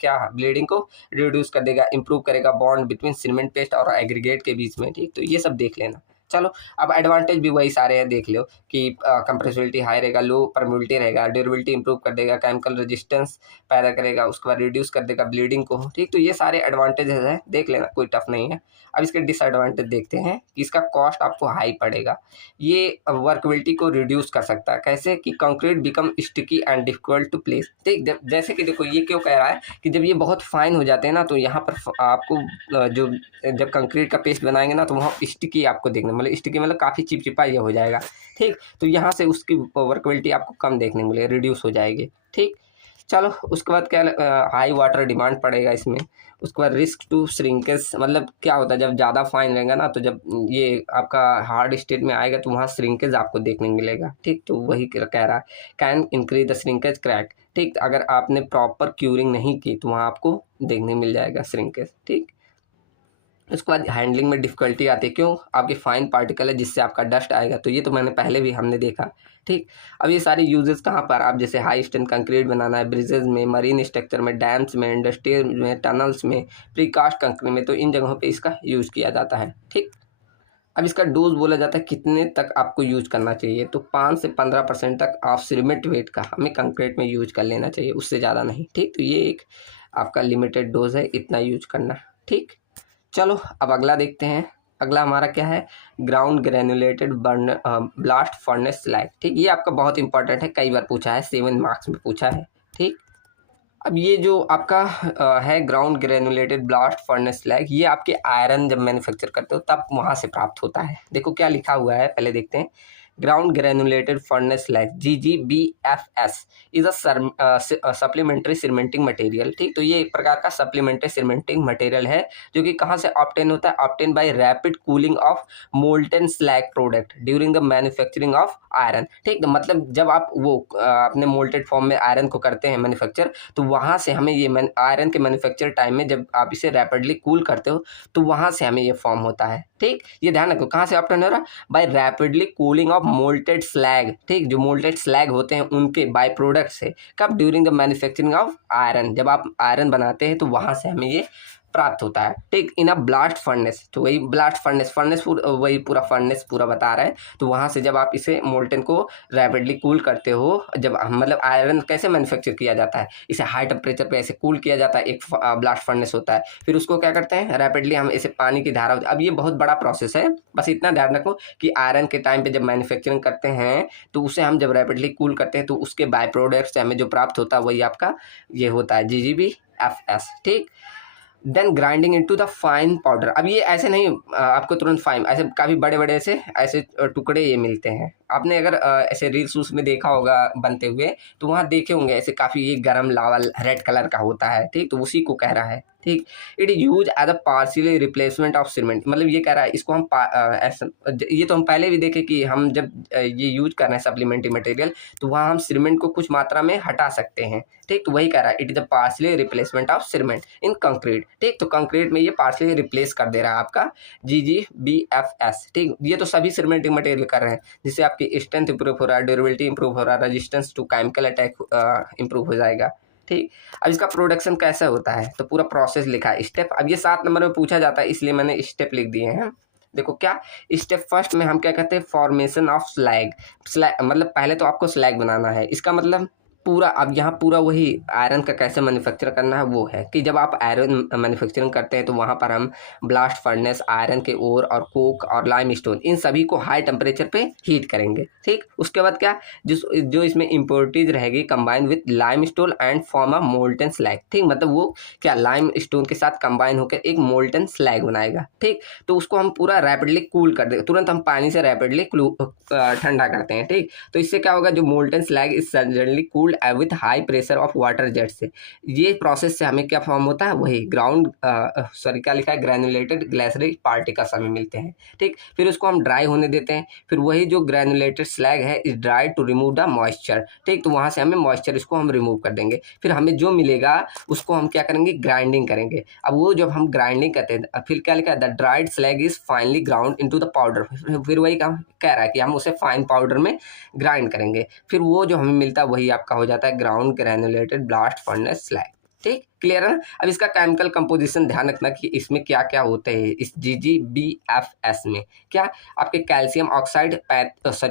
क्या ब्लीडिंग को रिड्यूस कर देगा, इंप्रूव करेगा बॉन्ड बिटवीन सीमेंट पेस्ट और एग्रीगेट के बीच में, ठीक। तो ये सब देख लेना। चलो अब एडवांटेज भी वही सारे हैं, देख लो कि कंप्रेसिबिलिटी हाई रहेगा, लो परमेबिलिटी रहेगा, ड्यूरेबिलिटी इंप्रूव कर देगा, केमिकल रेजिस्टेंस पैदा करेगा, उसके बाद रिड्यूस कर देगा ब्लीडिंग को, ठीक। तो ये सारे एडवांटेजेस हैं, देख लेना, कोई टफ नहीं है। अब इसके डिसएडवांटेज देखते हैं कि इसका कॉस्ट आपको हाई पड़ेगा, ये वर्कबिलिटी को रिड्यूस कर सकता है। कैसे कि concrete become sticky and difficult to place, ठीक। जैसे कि देखो ये क्यों कह रहा है कि जब ये बहुत फाइन हो जाते हैं ना, तो यहाँ पर आपको जो जब कंक्रीट का पेस्ट बनाएंगे ना, तो वहाँ स्टिकी आपको देखने, मतलब स्टिकी मतलब काफ़ी चिपचिपा ये हो जाएगा, ठीक। तो यहाँ से उसकी वर्कबिलिटी आपको कम देखने मिलेगी, रिड्यूस हो जाएगी, ठीक। चलो उसके बाद क्या, हाई वाटर डिमांड पड़ेगा इसमें। उसके बाद रिस्क टू श्रिंकेज, मतलब क्या होता है जब ज़्यादा फाइन रहेगा ना, तो जब ये आपका हार्ड स्टेट में आएगा तो वहाँ श्रिंकेज आपको देखने मिलेगा, ठीक। तो वही कह रहा है, can increase the shrinkage crack, ठीक। अगर आपने प्रॉपर क्यूरिंग नहीं की तो वहाँ आपको देखने मिल जाएगा श्रिंकेज, ठीक। उसके बाद हैंडलिंग में डिफ़िकल्टी आती है, क्यों, आपके फाइन पार्टिकल है जिससे आपका डस्ट आएगा, तो ये तो मैंने पहले भी हमने देखा, ठीक। अब ये सारे यूजेस कहाँ पर, आप जैसे हाई स्ट्रेंथ कंक्रीट बनाना है, ब्रिजेज में, मरीन स्ट्रक्चर में, डैम्स में, इंडस्ट्रियल में, टनल्स में, प्रीकास्ट कंक्रीट में, तो इन जगहों पे इसका यूज़ किया जाता है, ठीक। अब इसका डोज बोला जाता है कितने तक आपको यूज करना चाहिए, तो 5 से 15% तक ऑफ सीमेंट वेट का हमें कंक्रीट में यूज कर लेना चाहिए, उससे ज़्यादा नहीं, ठीक। तो ये एक आपका लिमिटेड डोज है, इतना यूज करना, ठीक। चलो अब अगला देखते हैं। अगला हमारा क्या है, ground granulated blast furnace slag, ठीक। ये आपका बहुत इंपॉर्टेंट है, कई बार पूछा है, 7 मार्क्स में पूछा है, ठीक। अब ये जो आपका है ground granulated blast furnace slag, ये आपके आयरन जब मैन्युफैक्चर करते हो तब वहाँ से प्राप्त होता है। देखो क्या लिखा हुआ है, पहले देखते हैं। Ground granulated furnace slag GGBFS is a supplementary cementing material, ठीक। तो ये एक प्रकार का सप्लीमेंट्री सीमेंटिंग मटेरियल है, जो कि कहाँ से ऑब्टेन होता है, obtain bye rapid cooling of molten slag product during the manufacturing of iron, ठीक। मतलब जब आप वो अपने मोल्टेड फॉर्म में आयरन को करते हैं मैन्युफैक्चर, तो वहाँ से हमें ये आयरन के मैन्युफैक्चर टाइम में जब आप इसे रैपिडली कूल करते हो तो वहाँ से हमें ये फॉर्म होता है, ठीक। ये ध्यान रखो, कहाँ से ऑब्टेन हो रहा है, by rapidly cooling of molted slag, ठीक। जो मोल्टेड स्लैग होते हैं उनके बाय प्रोडक्ट से, कब, during the manufacturing of iron, जब आप आयरन बनाते हैं तो वहाँ से हमें ये प्राप्त होता है, ठीक। इन अ ब्लास्ट फर्नेस, तो वही ब्लास्ट फर्नेस वही पूरा फर्नेस पूरा बता रहा है। तो वहाँ से जब आप इसे मोल्टन को रैपिडली कूल करते हो, जब मतलब आयरन कैसे मैन्युफैक्चर किया जाता है, इसे हाई टेम्परेचर पे ऐसे कूल किया जाता है, एक ब्लास्ट फर्नेस होता है, फिर उसको क्या करते हैं, रैपिडली हम इसे पानी की धारा, अब ये बहुत बड़ा प्रोसेस है, बस इतना ध्यान रखो कि आयरन के टाइम पे जब मैन्युफैक्चरिंग करते हैं तो उसे हम जब रैपिडली कूल करते हैं तो उसके बाय प्रोडक्ट्स से हमें जो प्राप्त होता है वही आपका ये होता है GGBFS, ठीक। Then grinding into the fine powder, अब ये ऐसे नहीं आपको तुरंत फाइन, ऐसे काफ़ी बड़े बड़े ऐसे टुकड़े ये मिलते हैं। आपने अगर ऐसे रील्स उस में देखा होगा बनते हुए, तो वहाँ देखे होंगे ऐसे काफ़ी ये गरम लावल रेड कलर का होता है, ठीक। तो उसी को कह रहा है, ठीक। It use as a partially replacement of cement, मतलब ये कह रहा है इसको हम ये तो हम पहले भी देखे कि हम जब ये यूज कर रहे हैं सप्लीमेंट्री मटेरियल, तो वहाँ हम सीमेंट को कुछ मात्रा में हटा सकते हैं, ठीक। तो वही कह रहा है, it is a partially replacement of cement in concrete, ठीक। तो कंक्रीट में ये पार्शियली रिप्लेस कर दे रहा है आपका GGBFS, ठीक। ये तो सभी सीमेंटिंग मटेरियल कर रहे हैं, जिससे आपकी स्ट्रेंथ इंप्रूव हो रहा है, ड्यूरेबिलिटी इंप्रूव हो रहा है, resistance to chemical attack improve हो जाएगा, ठीक। अब इसका प्रोडक्शन कैसे होता है, तो पूरा प्रोसेस लिखा है, स्टेप। अब ये 7 नंबर में पूछा जाता है, इसलिए मैंने स्टेप लिख दिए हैं। देखो क्या स्टेप फर्स्ट में हम क्या कहते हैं, फॉर्मेशन ऑफ स्लैग मतलब पहले तो आपको स्लैग बनाना है, इसका मतलब पूरा अब यहाँ पूरा वही आयरन का कैसे मैन्युफैक्चर करना है वो है कि जब आप आयरन मैन्युफैक्चरिंग करते हैं तो वहाँ पर हम ब्लास्ट फर्नेस, आयरन के ओर और कोक और लाइम स्टोन इन सभी को हाई टेम्परेचर पे हीट करेंगे। ठीक, उसके बाद क्या जो इसमें इम्प्योरिटीज रहेगी combine with lime stone and form a molten slag. ठीक, मतलब वो क्या लाइम स्टोन के साथ कंबाइन होकर एक मोल्टन स्लैग बनाएगा। ठीक, तो उसको हम पूरा रैपिडली कूल कर देंगे, तुरंत हम पानी से रैपिडली ठंडा करते हैं। ठीक, तो इससे क्या होगा, जो molten slag is suddenly cooled with high pressure of water jet से। ये प्रोसेस से हमें क्या फॉर्म होता है, वही ग्राउंड सॉरी क्या लिखा है, ग्रैनुलेटेड ग्लेसरी पार्टिकल्स हमें मिलते हैं। ठीक, फिर उसको हम ड्राई होने देते हैं, फिर वही जो ग्रैनुलेटेड स्लैग है is dry to remove the moisture. ठीक, तो वहाँ से हमें मॉइस्चर इसको हम रिमूव कर देंगे, फिर हमें जो मिलेगा उसको हम क्या करेंगे, ग्राइंडिंग करेंगे। अब वो जब हम ग्राइंडिंग करते हैं फिर क्या लिखा है, the dried slag is finally ground into the powder. फिर वही काम कह रहा है कि हम उसे फाइन पाउडर में ग्राइंड करेंगे, फिर वो जो हमें मिलता है वही आपका हो जाता है ground granulated blast furnace slag. ठीक, क्लियर है ना। अब इसका केमिकल कंपोजिशन ध्यान रखना कि इसमें क्या क्या होते हैं इस GGBFS में। क्या आपके कैल्शियम ऑक्साइड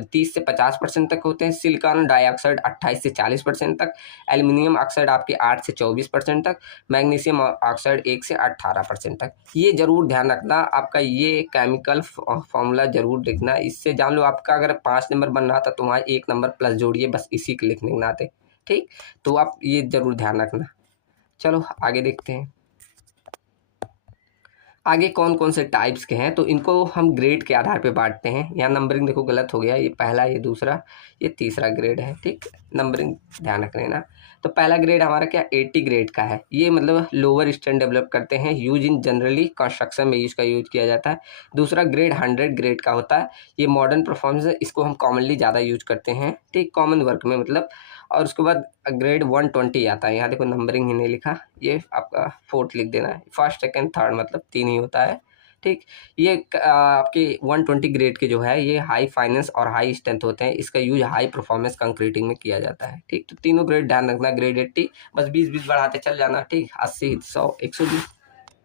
30 से 50% तक होते हैं, सिलिकॉन डाइऑक्साइड 28 से 40% तक, एल्यूमिनियम ऑक्साइड आपके 8 से 24% तक, मैग्नीशियम ऑक्साइड 1 से 18% तक। ये जरूर ध्यान रखना, आपका ये केमिकल फॉर्मूला जरूर लिखना, इससे जान लो आपका अगर 5 नंबर बन रहा था तो वहाँ 1 नंबर प्लस जोड़िए बस इसी के लिखने के नाते। ठीक, तो आप ये जरूर ध्यान रखना। चलो आगे देखते हैं, आगे कौन कौन से टाइप्स के हैं। तो इनको हम ग्रेड के आधार पे बांटते हैं। यहाँ नंबरिंग देखो गलत हो गया, ये पहला, ये दूसरा, ये तीसरा ग्रेड है। ठीक, नंबरिंग ध्यान रख लेना। तो पहला ग्रेड हमारा क्या 80 ग्रेड का है, ये मतलब लोअर स्टैंड डेवलप करते हैं, यूज इन जनरली कंस्ट्रक्शन में इसका यूज किया जाता है। दूसरा ग्रेड 100 ग्रेड का होता है, ये मॉडर्न परफॉर्मेंस है, इसको हम कॉमनली ज़्यादा यूज करते हैं। ठीक, कॉमन वर्क में मतलब। और उसके बाद ग्रेड 120 आता है, यहाँ देखो नंबरिंग ही नहीं लिखा, ये आपका 4th लिख देना है, फर्स्ट सेकंड थर्ड मतलब 3 ही होता है। ठीक, ये आपके 120 ग्रेड के जो है ये हाई फाइनेंस और हाई स्ट्रेंथ होते हैं, इसका यूज हाई परफॉर्मेंस कंक्रीटिंग में किया जाता है। ठीक, तो तीनों ग्रेड ध्यान रखना, ग्रेड 80 बस 20-20 बढ़ाते चल जाना। ठीक, 80, 100, 120।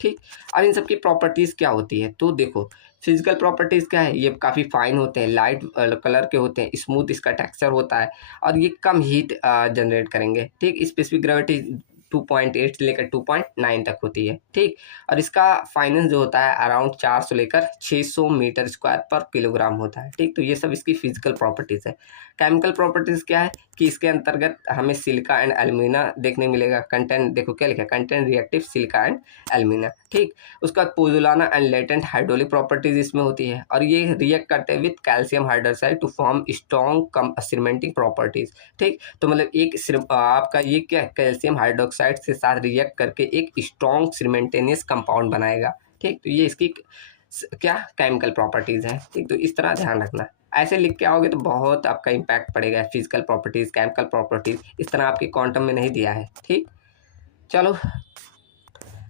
ठीक, अब इन सब की प्रॉपर्टीज़ क्या होती है, तो देखो फिजिकल प्रॉपर्टीज़ क्या है, ये काफ़ी फाइन होते हैं, लाइट कलर के होते हैं, स्मूथ इसका टेक्सचर होता है और ये कम हीट जनरेट करेंगे। ठीक, स्पेसिफिक ग्रेविटी 2.8 से लेकर 2.9 तक होती है। ठीक, और इसका फाइनेंस जो होता है अराउंड 400 से लेकर 600 मीटर स्क्वायर पर किलोग्राम होता है। ठीक, तो ये सब इसकी फिजिकल प्रॉपर्टीज़ है। केमिकल प्रॉपर्टीज़ क्या है कि इसके अंतर्गत हमें सिलिका एंड एल्यूमिना देखने मिलेगा। कंटेंट देखो क्या लिखा है, content reactive silica and alumina. ठीक, उसका बाद pozzolana and latent hydraulic properties इसमें होती है और ये रिएक्ट करते हैं with calcium hydroxide to form strong cementing properties. ठीक, तो मतलब एक आपका ये क्या कैल्शियम हाइड्रोक्साइड के साथ रिएक्ट करके एक स्ट्रॉन्ग सीमेंटेनियस कंपाउंड बनाएगा। ठीक, तो ये इसकी क्या केमिकल प्रॉपर्टीज है। ठीक, तो इस तरह ध्यान रखना, ऐसे लिख के आओगे तो बहुत आपका इम्पैक्ट पड़ेगा। फिजिकल प्रॉपर्टीज, केमिकल प्रॉपर्टीज इस तरह आपके क्वांटम में नहीं दिया है। ठीक, चलो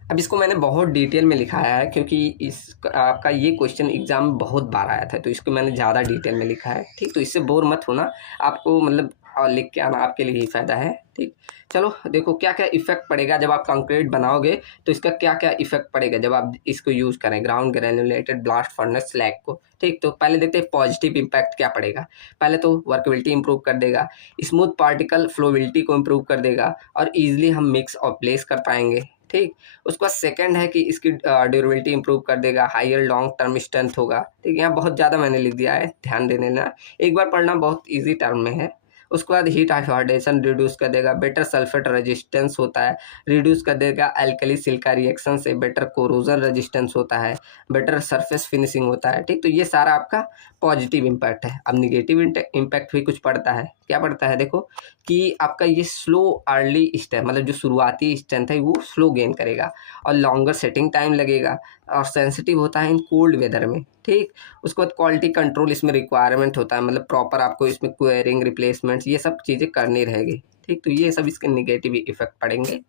अब इसको मैंने बहुत डिटेल में लिखाया है क्योंकि इस आपका ये क्वेश्चन एग्जाम में बहुत बार आया था, तो इसको मैंने ज़्यादा डिटेल में लिखा है। ठीक, तो इससे बोर मत होना, आपको मतलब और लिख के आना आपके लिए ही फ़ायदा है। ठीक, चलो देखो क्या क्या इफेक्ट पड़ेगा जब आप कंक्रीट बनाओगे, तो इसका क्या क्या इफेक्ट पड़ेगा जब आप इसको यूज़ करें ground granulated blast furnace slag को। ठीक, तो पहले देखते हैं पॉजिटिव इम्पैक्ट क्या पड़ेगा। पहले तो वर्केबिलिटी इंप्रूव कर देगा, स्मूथ पार्टिकल फ्लोबिलिटी को इम्प्रूव कर देगा और ईजिली हम मिक्स और प्लेस कर पाएंगे। ठीक, उसके बाद सेकंड है कि इसकी ड्यूरेबिलिटी इंप्रूव कर देगा, हायर लॉन्ग टर्म स्ट्रेंथ होगा। ठीक, यहाँ बहुत ज़्यादा मैंने लिख दिया है, ध्यान देने ना, एक बार पढ़ना, बहुत इजी टर्म में है। उसके बाद हीट ऑक्सीडेशन रिड्यूस कर देगा, बेटर सल्फेट रेजिस्टेंस होता है, रिड्यूस कर देगा एल्कली सिलिका रिएक्शन से, बेटर कोरोजन रेजिस्टेंस होता है, बेटर सरफेस फिनिशिंग होता है। ठीक, तो ये सारा आपका पॉजिटिव इम्पैक्ट है। अब निगेटिव इम्पैक्ट भी कुछ पड़ता है, क्या पड़ता है देखो कि आपका ये स्लो अर्ली स्ट्रेंथ, मतलब जो शुरुआती स्ट्रेंथ है वो स्लो गेन करेगा और लॉन्गर सेटिंग टाइम लगेगा और सेंसिटिव होता है इन कोल्ड वेदर में। ठीक, उसके बाद क्वालिटी कंट्रोल इसमें रिक्वायरमेंट होता है, मतलब प्रॉपर आपको इसमें क्वेयरिंग रिप्लेसमेंट्स ये सब चीज़ें करनी रहेगी। ठीक, तो ये सब इसके निगेटिव इफेक्ट पड़ेंगे।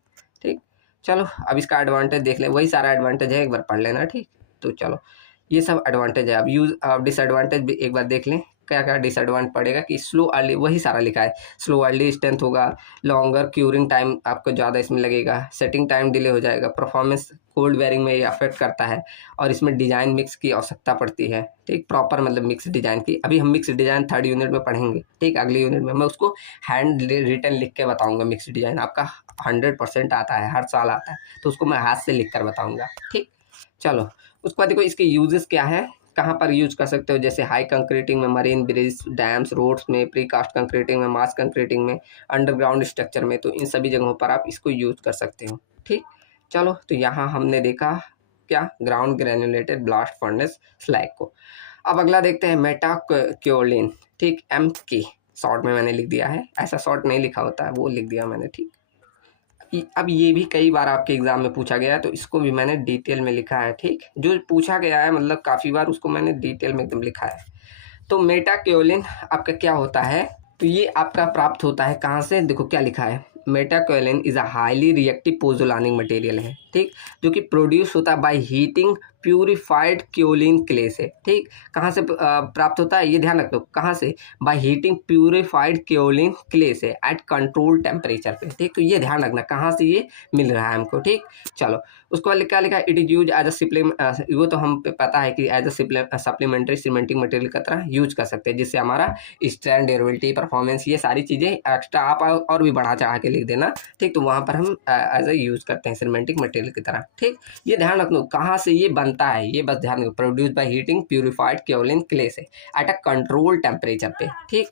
ठीक, चलो अब इसका एडवांटेज देख लें, वही सारा एडवांटेज है, एक बार पढ़ लेना। ठीक, तो चलो ये सब एडवांटेज है। अब डिसएडवांटेज भी एक बार देख लें क्या क्या डिसएडवांटेज पड़ेगा कि स्लो अर्ली, वही सारा लिखा है, स्लो अर्ली स्ट्रेंथ होगा, लॉन्गर क्यूरिंग टाइम आपको ज़्यादा इसमें लगेगा, सेटिंग टाइम डिले हो जाएगा, परफॉर्मेंस कोल्ड वेयरिंग में ये अफेक्ट करता है, और इसमें डिज़ाइन मिक्स की आवश्यकता पड़ती है। ठीक, प्रॉपर मतलब मिक्स डिज़ाइन की, अभी हम मिक्स डिज़ाइन 3rd यूनिट में पढ़ेंगे। ठीक, अगले यूनिट में मैं उसको हैंड रिटन लिख के बताऊँगा। मिक्स डिज़ाइन आपका 100% आता है, हर साल आता है, तो उसको मैं हाथ से लिख कर बताऊँगा। ठीक, चलो उसके बाद देखो इसके यूजेस क्या है, कहाँ पर यूज कर सकते हो, जैसे हाई कंक्रीटिंग में, मरीन ब्रिज, डैम्स, रोड्स में, प्री कास्ट कंक्रीटिंग में, मास कंक्रीटिंग में, अंडरग्राउंड स्ट्रक्चर में, तो इन सभी जगहों पर आप इसको यूज कर सकते हो। ठीक, चलो तो यहाँ हमने देखा क्या, ground granulated blast furnace slag को। अब अगला देखते हैं मेटाकाओलिन। ठीक, एम के शॉर्ट में मैंने लिख दिया है, ऐसा शॉर्ट नहीं लिखा होता है, वो लिख दिया मैंने। ठीक, अब ये भी कई बार आपके एग्जाम में पूछा गया है, तो इसको भी मैंने डिटेल में लिखा है। ठीक, जो पूछा गया है मतलब काफ़ी बार, उसको मैंने डिटेल में एकदम लिखा है। तो मेटाकाओलिन आपका क्या होता है, तो ये आपका प्राप्त होता है कहाँ से, देखो क्या लिखा है, metakaolin is a highly reactive पोजोलानिक material है। ठीक, जो कि प्रोड्यूस होता है bye heating purified kaolin clay से। ठीक, कहाँ से प्राप्त होता है, ये ध्यान रखो, कहाँ से, bye heating purified kaolin clay से एट कंट्रोल टेम्परेचर पे। ठीक, तो ये ध्यान रखना कहाँ से ये मिल रहा है हमको। ठीक, चलो उसको क्या लिखा है, it is use as a वो तो हम पता है कि as a supplementary cementing material की तरह यूज कर सकते हैं, जिससे हमारा स्ट्रेंथ, ड्यूरेबिलिटी, परफॉर्मेंस, ये सारी चीज़ें एक्स्ट्रा आप और भी बढ़ा चढ़ा के लिख देना। ठीक, तो वहाँ पर हम एज ए यूज करते हैं सीमेंटिक मटेरियल की तरह। ठीक, ये ध्यान रखो कहाँ से ये बनता है, ये बस ध्यान रखो, produce by heating purified kaolin clay से एट अ कंट्रोल टेम्परेचर पे। ठीक,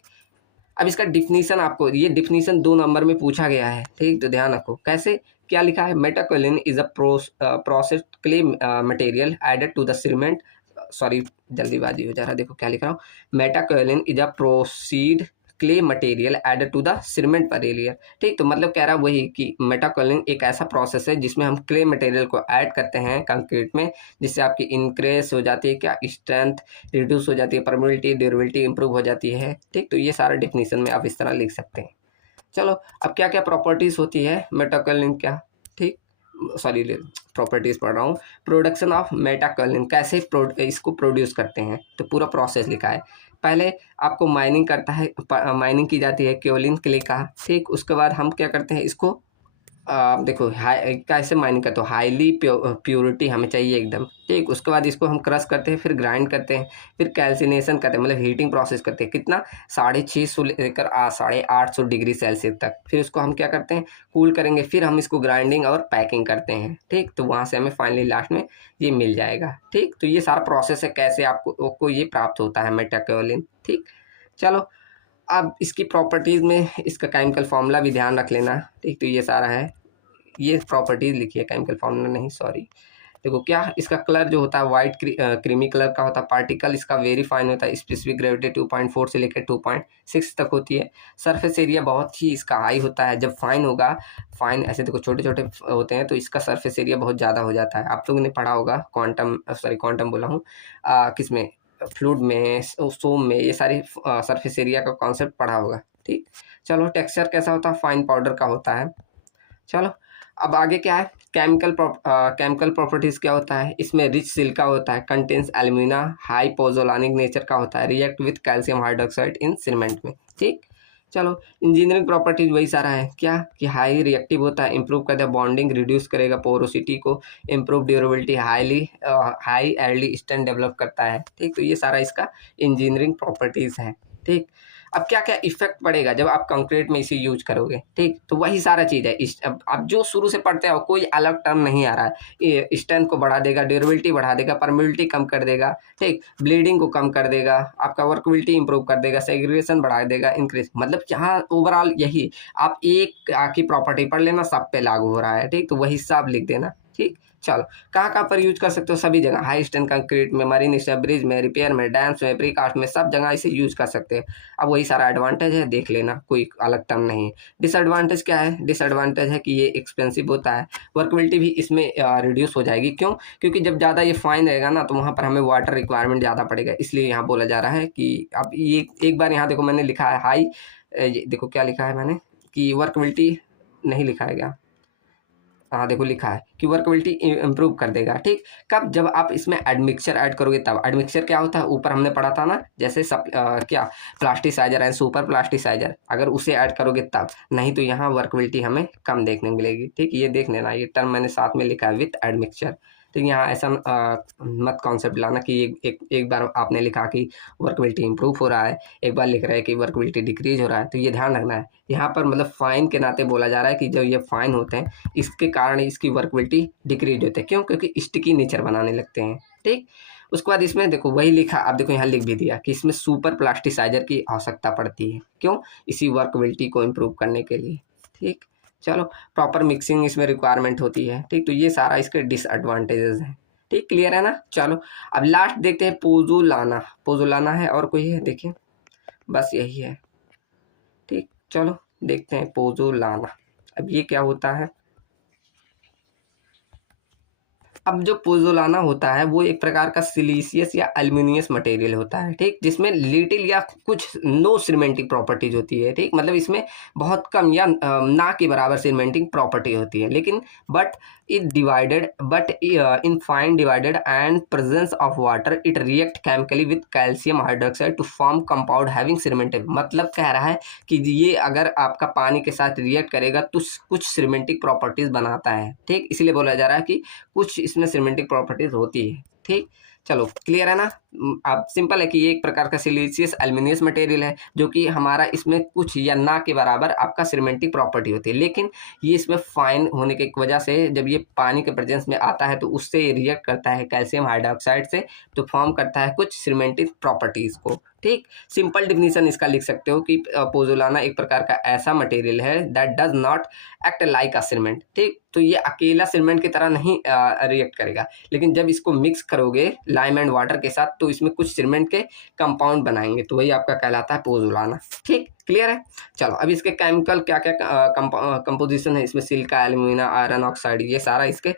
अब इसका डिफिनीशन आपको, ये डिफिनीशन 2 नंबर में पूछा गया है। ठीक, तो ध्यान रखो कैसे, क्या लिखा है, metakaolin is a processed clay material added to the cement, sorry जल्दीबाजी हो जा रहा है, देखो क्या लिख रहा हूँ, metakaolin is a proceed clay material added to the cement material. ठीक, तो मतलब कह रहा है वही कि मेटाकाओलिन एक ऐसा प्रोसेस है जिसमें हम क्ले मटेरियल को ऐड करते हैं कंक्रीट में, जिससे आपकी इंक्रीज हो जाती है क्या, स्ट्रेंथ रिड्यूस हो जाती है, परमेबिलिटी, ड्यूरेबिलिटी इंप्रूव हो जाती है। ठीक, तो ये सारा डेफिनेशन में आप इस तरह लिख सकते हैं। चलो अब क्या क्या प्रॉपर्टीज़ होती है मेटाकाओलिन क्या, ठीक, सॉरी प्रॉपर्टीज़ पढ़ रहा हूँ। प्रोडक्शन ऑफ मेटाकाओलिन, कैसे इसको प्रोड्यूस करते हैं, तो पूरा प्रोसेस लिखा है। पहले आपको माइनिंग करता है, माइनिंग की जाती है क्योलिन क्ले का। ठीक, उसके बाद हम क्या करते हैं इसको, देखो हाई कैसे माइनिंग करते हो, हाईली प्योरिटी हमें चाहिए एकदम। ठीक, उसके बाद इसको हम क्रश करते हैं, फिर ग्राइंड करते हैं, फिर कैल्सिनेशन करते हैं, मतलब हीटिंग प्रोसेस करते हैं, कितना 650 लेकर 850 डिग्री सेल्सियस तक। फिर उसको हम क्या करते हैं, कूल करेंगे, फिर हम इसको ग्राइंडिंग और पैकिंग करते हैं। ठीक, तो वहाँ से हमें फाइनली लास्ट में ये मिल जाएगा। ठीक, तो ये सारा प्रोसेस है कैसे आपको ये प्राप्त होता है मेटाकाओलिन। ठीक, चलो अब इसकी प्रॉपर्टीज़ में इसका केमिकल फार्मूला भी ध्यान रख लेना। ठीक, तो ये सारा है, ये प्रॉपर्टीज़ लिखी है, केमिकल फार्मूला नहीं, सॉरी। देखो क्या, इसका कलर जो होता है वाइट क्रीमी कलर का होता है, पार्टिकल इसका वेरी फाइन होता है, स्पेसिफिक ग्रेविटी 2.4 से लेकर 2.6 तक होती है। सरफेस एरिया बहुत ही इसका हाई होता है, जब फाइन होगा, फाइन ऐसे देखो छोटे छोटे होते हैं तो इसका सरफेस एरिया बहुत ज़्यादा हो जाता है। आप लोगों ने पढ़ा होगा क्वांटम, सॉरी क्वांटम बोला हूँ, किस में, फ्लूइड में, सोम में, ये सारी सरफेस एरिया का कॉन्सेप्ट पढ़ा होगा। ठीक, चलो टेक्सचर कैसा होता है, फाइन पाउडर का होता है। चलो अब आगे क्या है, केमिकल प्रॉपर्टीज़ क्या होता है, इसमें रिच सिलिका होता है, कंटेन्स एल्यूमिना, हाई पोजोलानिक नेचर का होता है, react with calcium hydroxide in cement में। ठीक, चलो इंजीनियरिंग प्रॉपर्टीज वही सारा है क्या, कि हाई रिएक्टिव होता है, इंप्रूव करता है बॉन्डिंग, रिड्यूस करेगा पोरोसिटी को, improve durability, high early strength develop करता है। ठीक, तो ये सारा इसका इंजीनियरिंग प्रॉपर्टीज़ है। ठीक, अब क्या क्या इफेक्ट पड़ेगा जब आप कंक्रीट में इसे यूज करोगे। ठीक, तो वही सारा चीज़ है, अब जो शुरू से पढ़ते हो कोई अलग टर्म नहीं आ रहा है, ये स्ट्रेंथ को बढ़ा देगा, ड्यूरेबिलिटी बढ़ा देगा, परमेबिलिटी कम कर देगा। ठीक, ब्लीडिंग को कम कर देगा, आपका वर्कबिलिटी इंप्रूव कर देगा, सेग्रीगेशन बढ़ा देगा, इंक्रीज, मतलब जहाँ ओवरऑल यही आप एक की प्रॉपर्टी पढ़ लेना, सब पे लागू हो रहा है। ठीक, तो वही सब लिख देना। ठीक, चलो कहाँ कहाँ पर यूज कर सकते हो, सभी जगह, हाई स्ट्रेंथ कंक्रीट में, मरीन ब्रिज में, रिपेयर में, डैम्स में, प्रीकास्ट में, सब जगह इसे यूज कर सकते हैं। अब वही सारा एडवांटेज है, देख लेना, कोई अलग टर्म नहीं है। डिसएडवांटेज क्या है, डिसएडवांटेज है कि ये एक्सपेंसिव होता है, वर्कबिलिटी भी इसमें रिड्यूस हो जाएगी। क्यों, क्योंकि जब ज़्यादा ये फाइन रहेगा ना, तो वहाँ पर हमें वाटर रिक्वायरमेंट ज़्यादा पड़ेगा, इसलिए यहाँ बोला जा रहा है कि अब ये एक बार यहाँ देखो मैंने लिखा है हाई, देखो क्या लिखा है मैंने, कि वर्कबिलिटी नहीं लिखा है क्या, हाँ देखो लिखा है कि वर्कबिलिटी इम्प्रूव कर देगा। ठीक, कब? जब आप इसमें एडमिक्सचर ऐड करोगे तब। एडमिक्सचर क्या होता है? ऊपर हमने पढ़ा था ना, जैसे क्या प्लास्टिसाइजर एंड सुपर प्लास्टिसाइजर, अगर उसे ऐड करोगे तब, नहीं तो यहाँ वर्कबिलिटी हमें कम देखने को मिलेगी। ठीक, ये देख लेना, ये टर्म मैंने साथ में लिखा है विथ एडमिक्सचर। तो यहाँ ऐसा मत कॉन्सेप्ट लाना कि एक बार आपने लिखा कि वर्कबिलिटी इंप्रूव हो रहा है, एक बार लिख रहा है कि वर्कबिलिटी डिक्रीज हो रहा है। तो ये ध्यान रखना है, यहाँ पर मतलब फाइन के नाते बोला जा रहा है कि जब ये फाइन होते हैं इसके कारण इसकी वर्कबिलिटी डिक्रीज होते हैं। क्यों? क्योंकि स्टिकी नेचर बनाने लगते हैं। ठीक, उसके बाद इसमें देखो वही लिखा, आप देखो यहाँ लिख भी दिया कि इसमें सुपर प्लास्टिसाइजर की आवश्यकता पड़ती है। क्यों? इसी वर्कबिलिटी को इम्प्रूव करने के लिए। ठीक, चलो, प्रॉपर मिक्सिंग इसमें रिक्वायरमेंट होती है। ठीक, तो ये सारा इसके डिसएडवांटेजेस हैं। ठीक, क्लियर है ना? चलो अब लास्ट देखते हैं पोजोलाना। पोजोलाना है और कोई है? देखिए बस यही है। ठीक, चलो देखते हैं पोजोलाना। अब ये क्या होता है? अब जो पोज़ोलाना होता है वो एक प्रकार का सिलिशियस या एल्युमिनियस मटेरियल होता है। ठीक, जिसमें लिटिल या कुछ नो सीमेंटिंग प्रॉपर्टीज होती है। ठीक, मतलब इसमें बहुत कम या ना के बराबर सीमेंटिंग प्रॉपर्टी होती है, लेकिन but in fine divided and presence of water it react chemically with calcium hydroxide to form compound having cementic. मतलब कह रहा है कि ये अगर आपका पानी के साथ रिएक्ट करेगा तो कुछ सीमेंटिक प्रॉपर्टीज बनाता है। ठीक, इसलिए बोला जा रहा है कि कुछ इसमें सीमेंटिक प्रॉपर्टीज होती है। ठीक, चलो क्लियर है ना? आप सिंपल है कि ये एक प्रकार का सिलिशियस एल्युमिनियस मटेरियल है जो कि हमारा इसमें कुछ या ना के बराबर आपका सीमेंटिक प्रॉपर्टी होती है, लेकिन ये इसमें फाइन होने की वजह से जब ये पानी के प्रेजेंस में आता है तो उससे रिएक्ट करता है कैल्शियम हाइड्रोक्साइड से, तो फॉर्म करता है कुछ सीमेंटिक प्रॉपर्टीज को। ठीक, सिंपल डिफिनीशन इसका लिख सकते हो कि पोज़ोलाना एक प्रकार का ऐसा मटेरियल है that does not act like a cement. ठीक, तो ये अकेला सीमेंट की तरह नहीं रिएक्ट करेगा, लेकिन जब इसको मिक्स करोगे लाइम एंड वाटर के साथ तो इसमें कुछ सीमेंट के कंपाउंड बनाएंगे, तो वही आपका कहलाता है पोज़ोलाना। ठीक, क्लियर है? चलो अब इसके केमिकल क्या क्या कंपोजिशन है, इसमें सिलिका, एल्यूमिना, आयरन ऑक्साइड, ये सारा इसके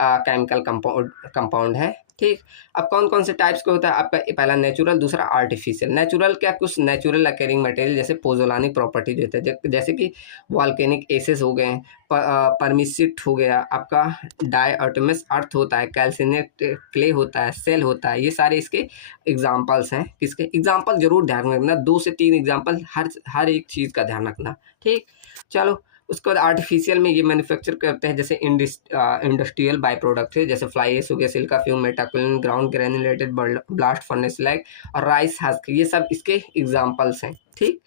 केमिकल कंपाउंड है। ठीक, अब कौन कौन से टाइप्स के होता है आपका? पहला नेचुरल, दूसरा आर्टिफिशियल। नेचुरल क्या? कुछ नेचुरल अकेरिंग मटेरियल जैसे पोज़ोलानिक प्रॉपर्टीज होते हैं, जैसे कि वॉल्केनिक एसेस हो गए, परमिसिट हो गया, आपका डायटोमस अर्थ होता है, कैल्सिनेट क्ले होता है, सेल होता है, ये सारे इसके एग्जाम्पल्स हैं। किसके एग्जाम्पल? जरूर ध्यान रखना, 2 से 3 एग्जाम्पल हर एक चीज़ का ध्यान रखना। ठीक, चलो उसके बाद आर्टिफिशियल में ये मैन्युफैक्चर करते हैं जैसे इंडस्ट्रियल बाई प्रोडक्ट है, जैसे फ्लाई एश हो गया, silica fume, metakaolin, ground granulated blast furnace slag और राइस हस्क, ये सब इसके एग्जाम्पल्स हैं। ठीक,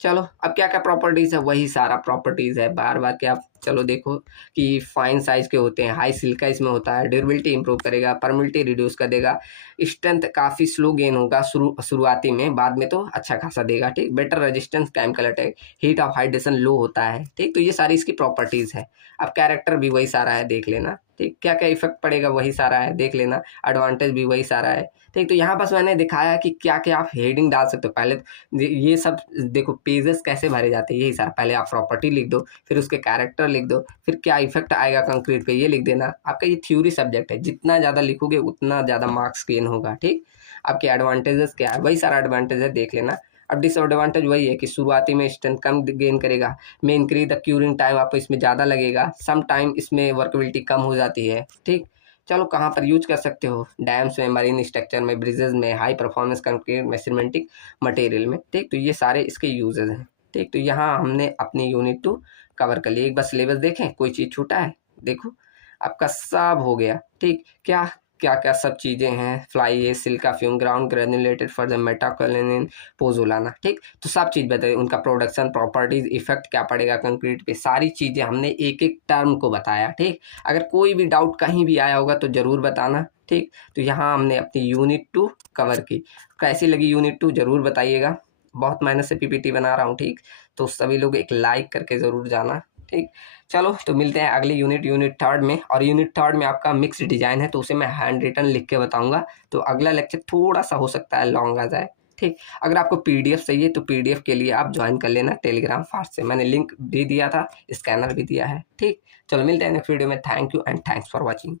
चलो अब क्या क्या प्रॉपर्टीज़ है? वही सारा प्रॉपर्टीज़ है, बार बार क्या। चलो देखो कि फाइन साइज़ के होते हैं, हाई सिल्का इसमें होता है, ड्यूरेबिलिटी इंप्रूव करेगा, परमिलिटी रिड्यूस कर देगा, स्ट्रेंथ काफ़ी स्लो गेन होगा शुरुआती में, बाद में तो अच्छा खासा देगा। ठीक, better resistance chemical attack, heat of hydration low होता है। ठीक, तो ये सारी इसकी प्रॉपर्टीज़ है। अब कैरेक्टर भी वही सारा है, देख लेना। ठीक, क्या क्या इफेक्ट पड़ेगा वही सारा है, देख लेना। एडवांटेज भी वही सारा है। ठीक, तो यहाँ बस मैंने दिखाया कि क्या क्या आप हेडिंग डाल सकते हो। पहले ये सब देखो पेजेस कैसे भरे जाते हैं, यही सारा। पहले आप प्रॉपर्टी लिख दो, फिर उसके कैरेक्टर लिख दो, फिर क्या इफेक्ट आएगा कंक्रीट पे ये लिख देना। आपका ये थ्योरी सब्जेक्ट है, जितना ज़्यादा लिखोगे उतना ज़्यादा मार्क्स गेन होगा। ठीक, आपके एडवांटेजेस क्या है, वही सारा एडवांटेज है, देख लेना। अब डिसएडवांटेज वही है कि शुरुआती में स्ट्रेंथ कम गेन करेगा, में इंक्रीज द क्यूरिंग टाइम आपको इसमें ज़्यादा लगेगा, सम टाइम इसमें वर्कबिलिटी कम हो जाती है। ठीक, चलो कहाँ पर यूज कर सकते हो? डैम्स में, मरीन स्ट्रक्चर में, ब्रिजेज में, हाई परफॉर्मेंस कंक्रीट में, सीमेंटिक मटेरियल में। ठीक, तो ये सारे इसके यूजेज हैं। ठीक, तो यहाँ हमने अपनी यूनिट 2 कवर कर ली। एक बार सिलेबस देखें, कोई चीज़ छूटा है? देखो आपका सब हो गया। ठीक, क्या क्या क्या सब चीज़ें हैं, fly ash, silica fume, ground granulated for the metakaolin, pozzolana. ठीक, तो सब चीज़ बताइए, उनका प्रोडक्शन, प्रॉपर्टीज, इफेक्ट क्या पड़ेगा कंक्रीट पे, सारी चीज़ें हमने एक एक टर्म को बताया। ठीक, अगर कोई भी डाउट कहीं भी आया होगा तो ज़रूर बताना। ठीक, तो यहाँ हमने अपनी यूनिट 2 कवर की। कैसी लगी यूनिट 2 ज़रूर बताइएगा। बहुत मेहनत से पीपीटी बना रहा हूँ। ठीक, तो सभी लोग एक लाइक करके ज़रूर जाना। ठीक, चलो तो मिलते हैं अगली यूनिट 3 में। और यूनिट 3 में आपका मिक्स डिजाइन है, तो उसे मैं हैंड रिटन लिख के बताऊंगा, तो अगला लेक्चर थोड़ा सा हो सकता है लॉन्ग आ जाए। ठीक, अगर आपको पीडीएफ चाहिए तो पीडीएफ के लिए आप ज्वाइन कर लेना टेलीग्राम फास्ट से, मैंने लिंक भी दिया था, स्कैनर भी दिया है। ठीक, चलो मिलते हैं नेक्स्ट वीडियो में। Thank you and thanks for watching.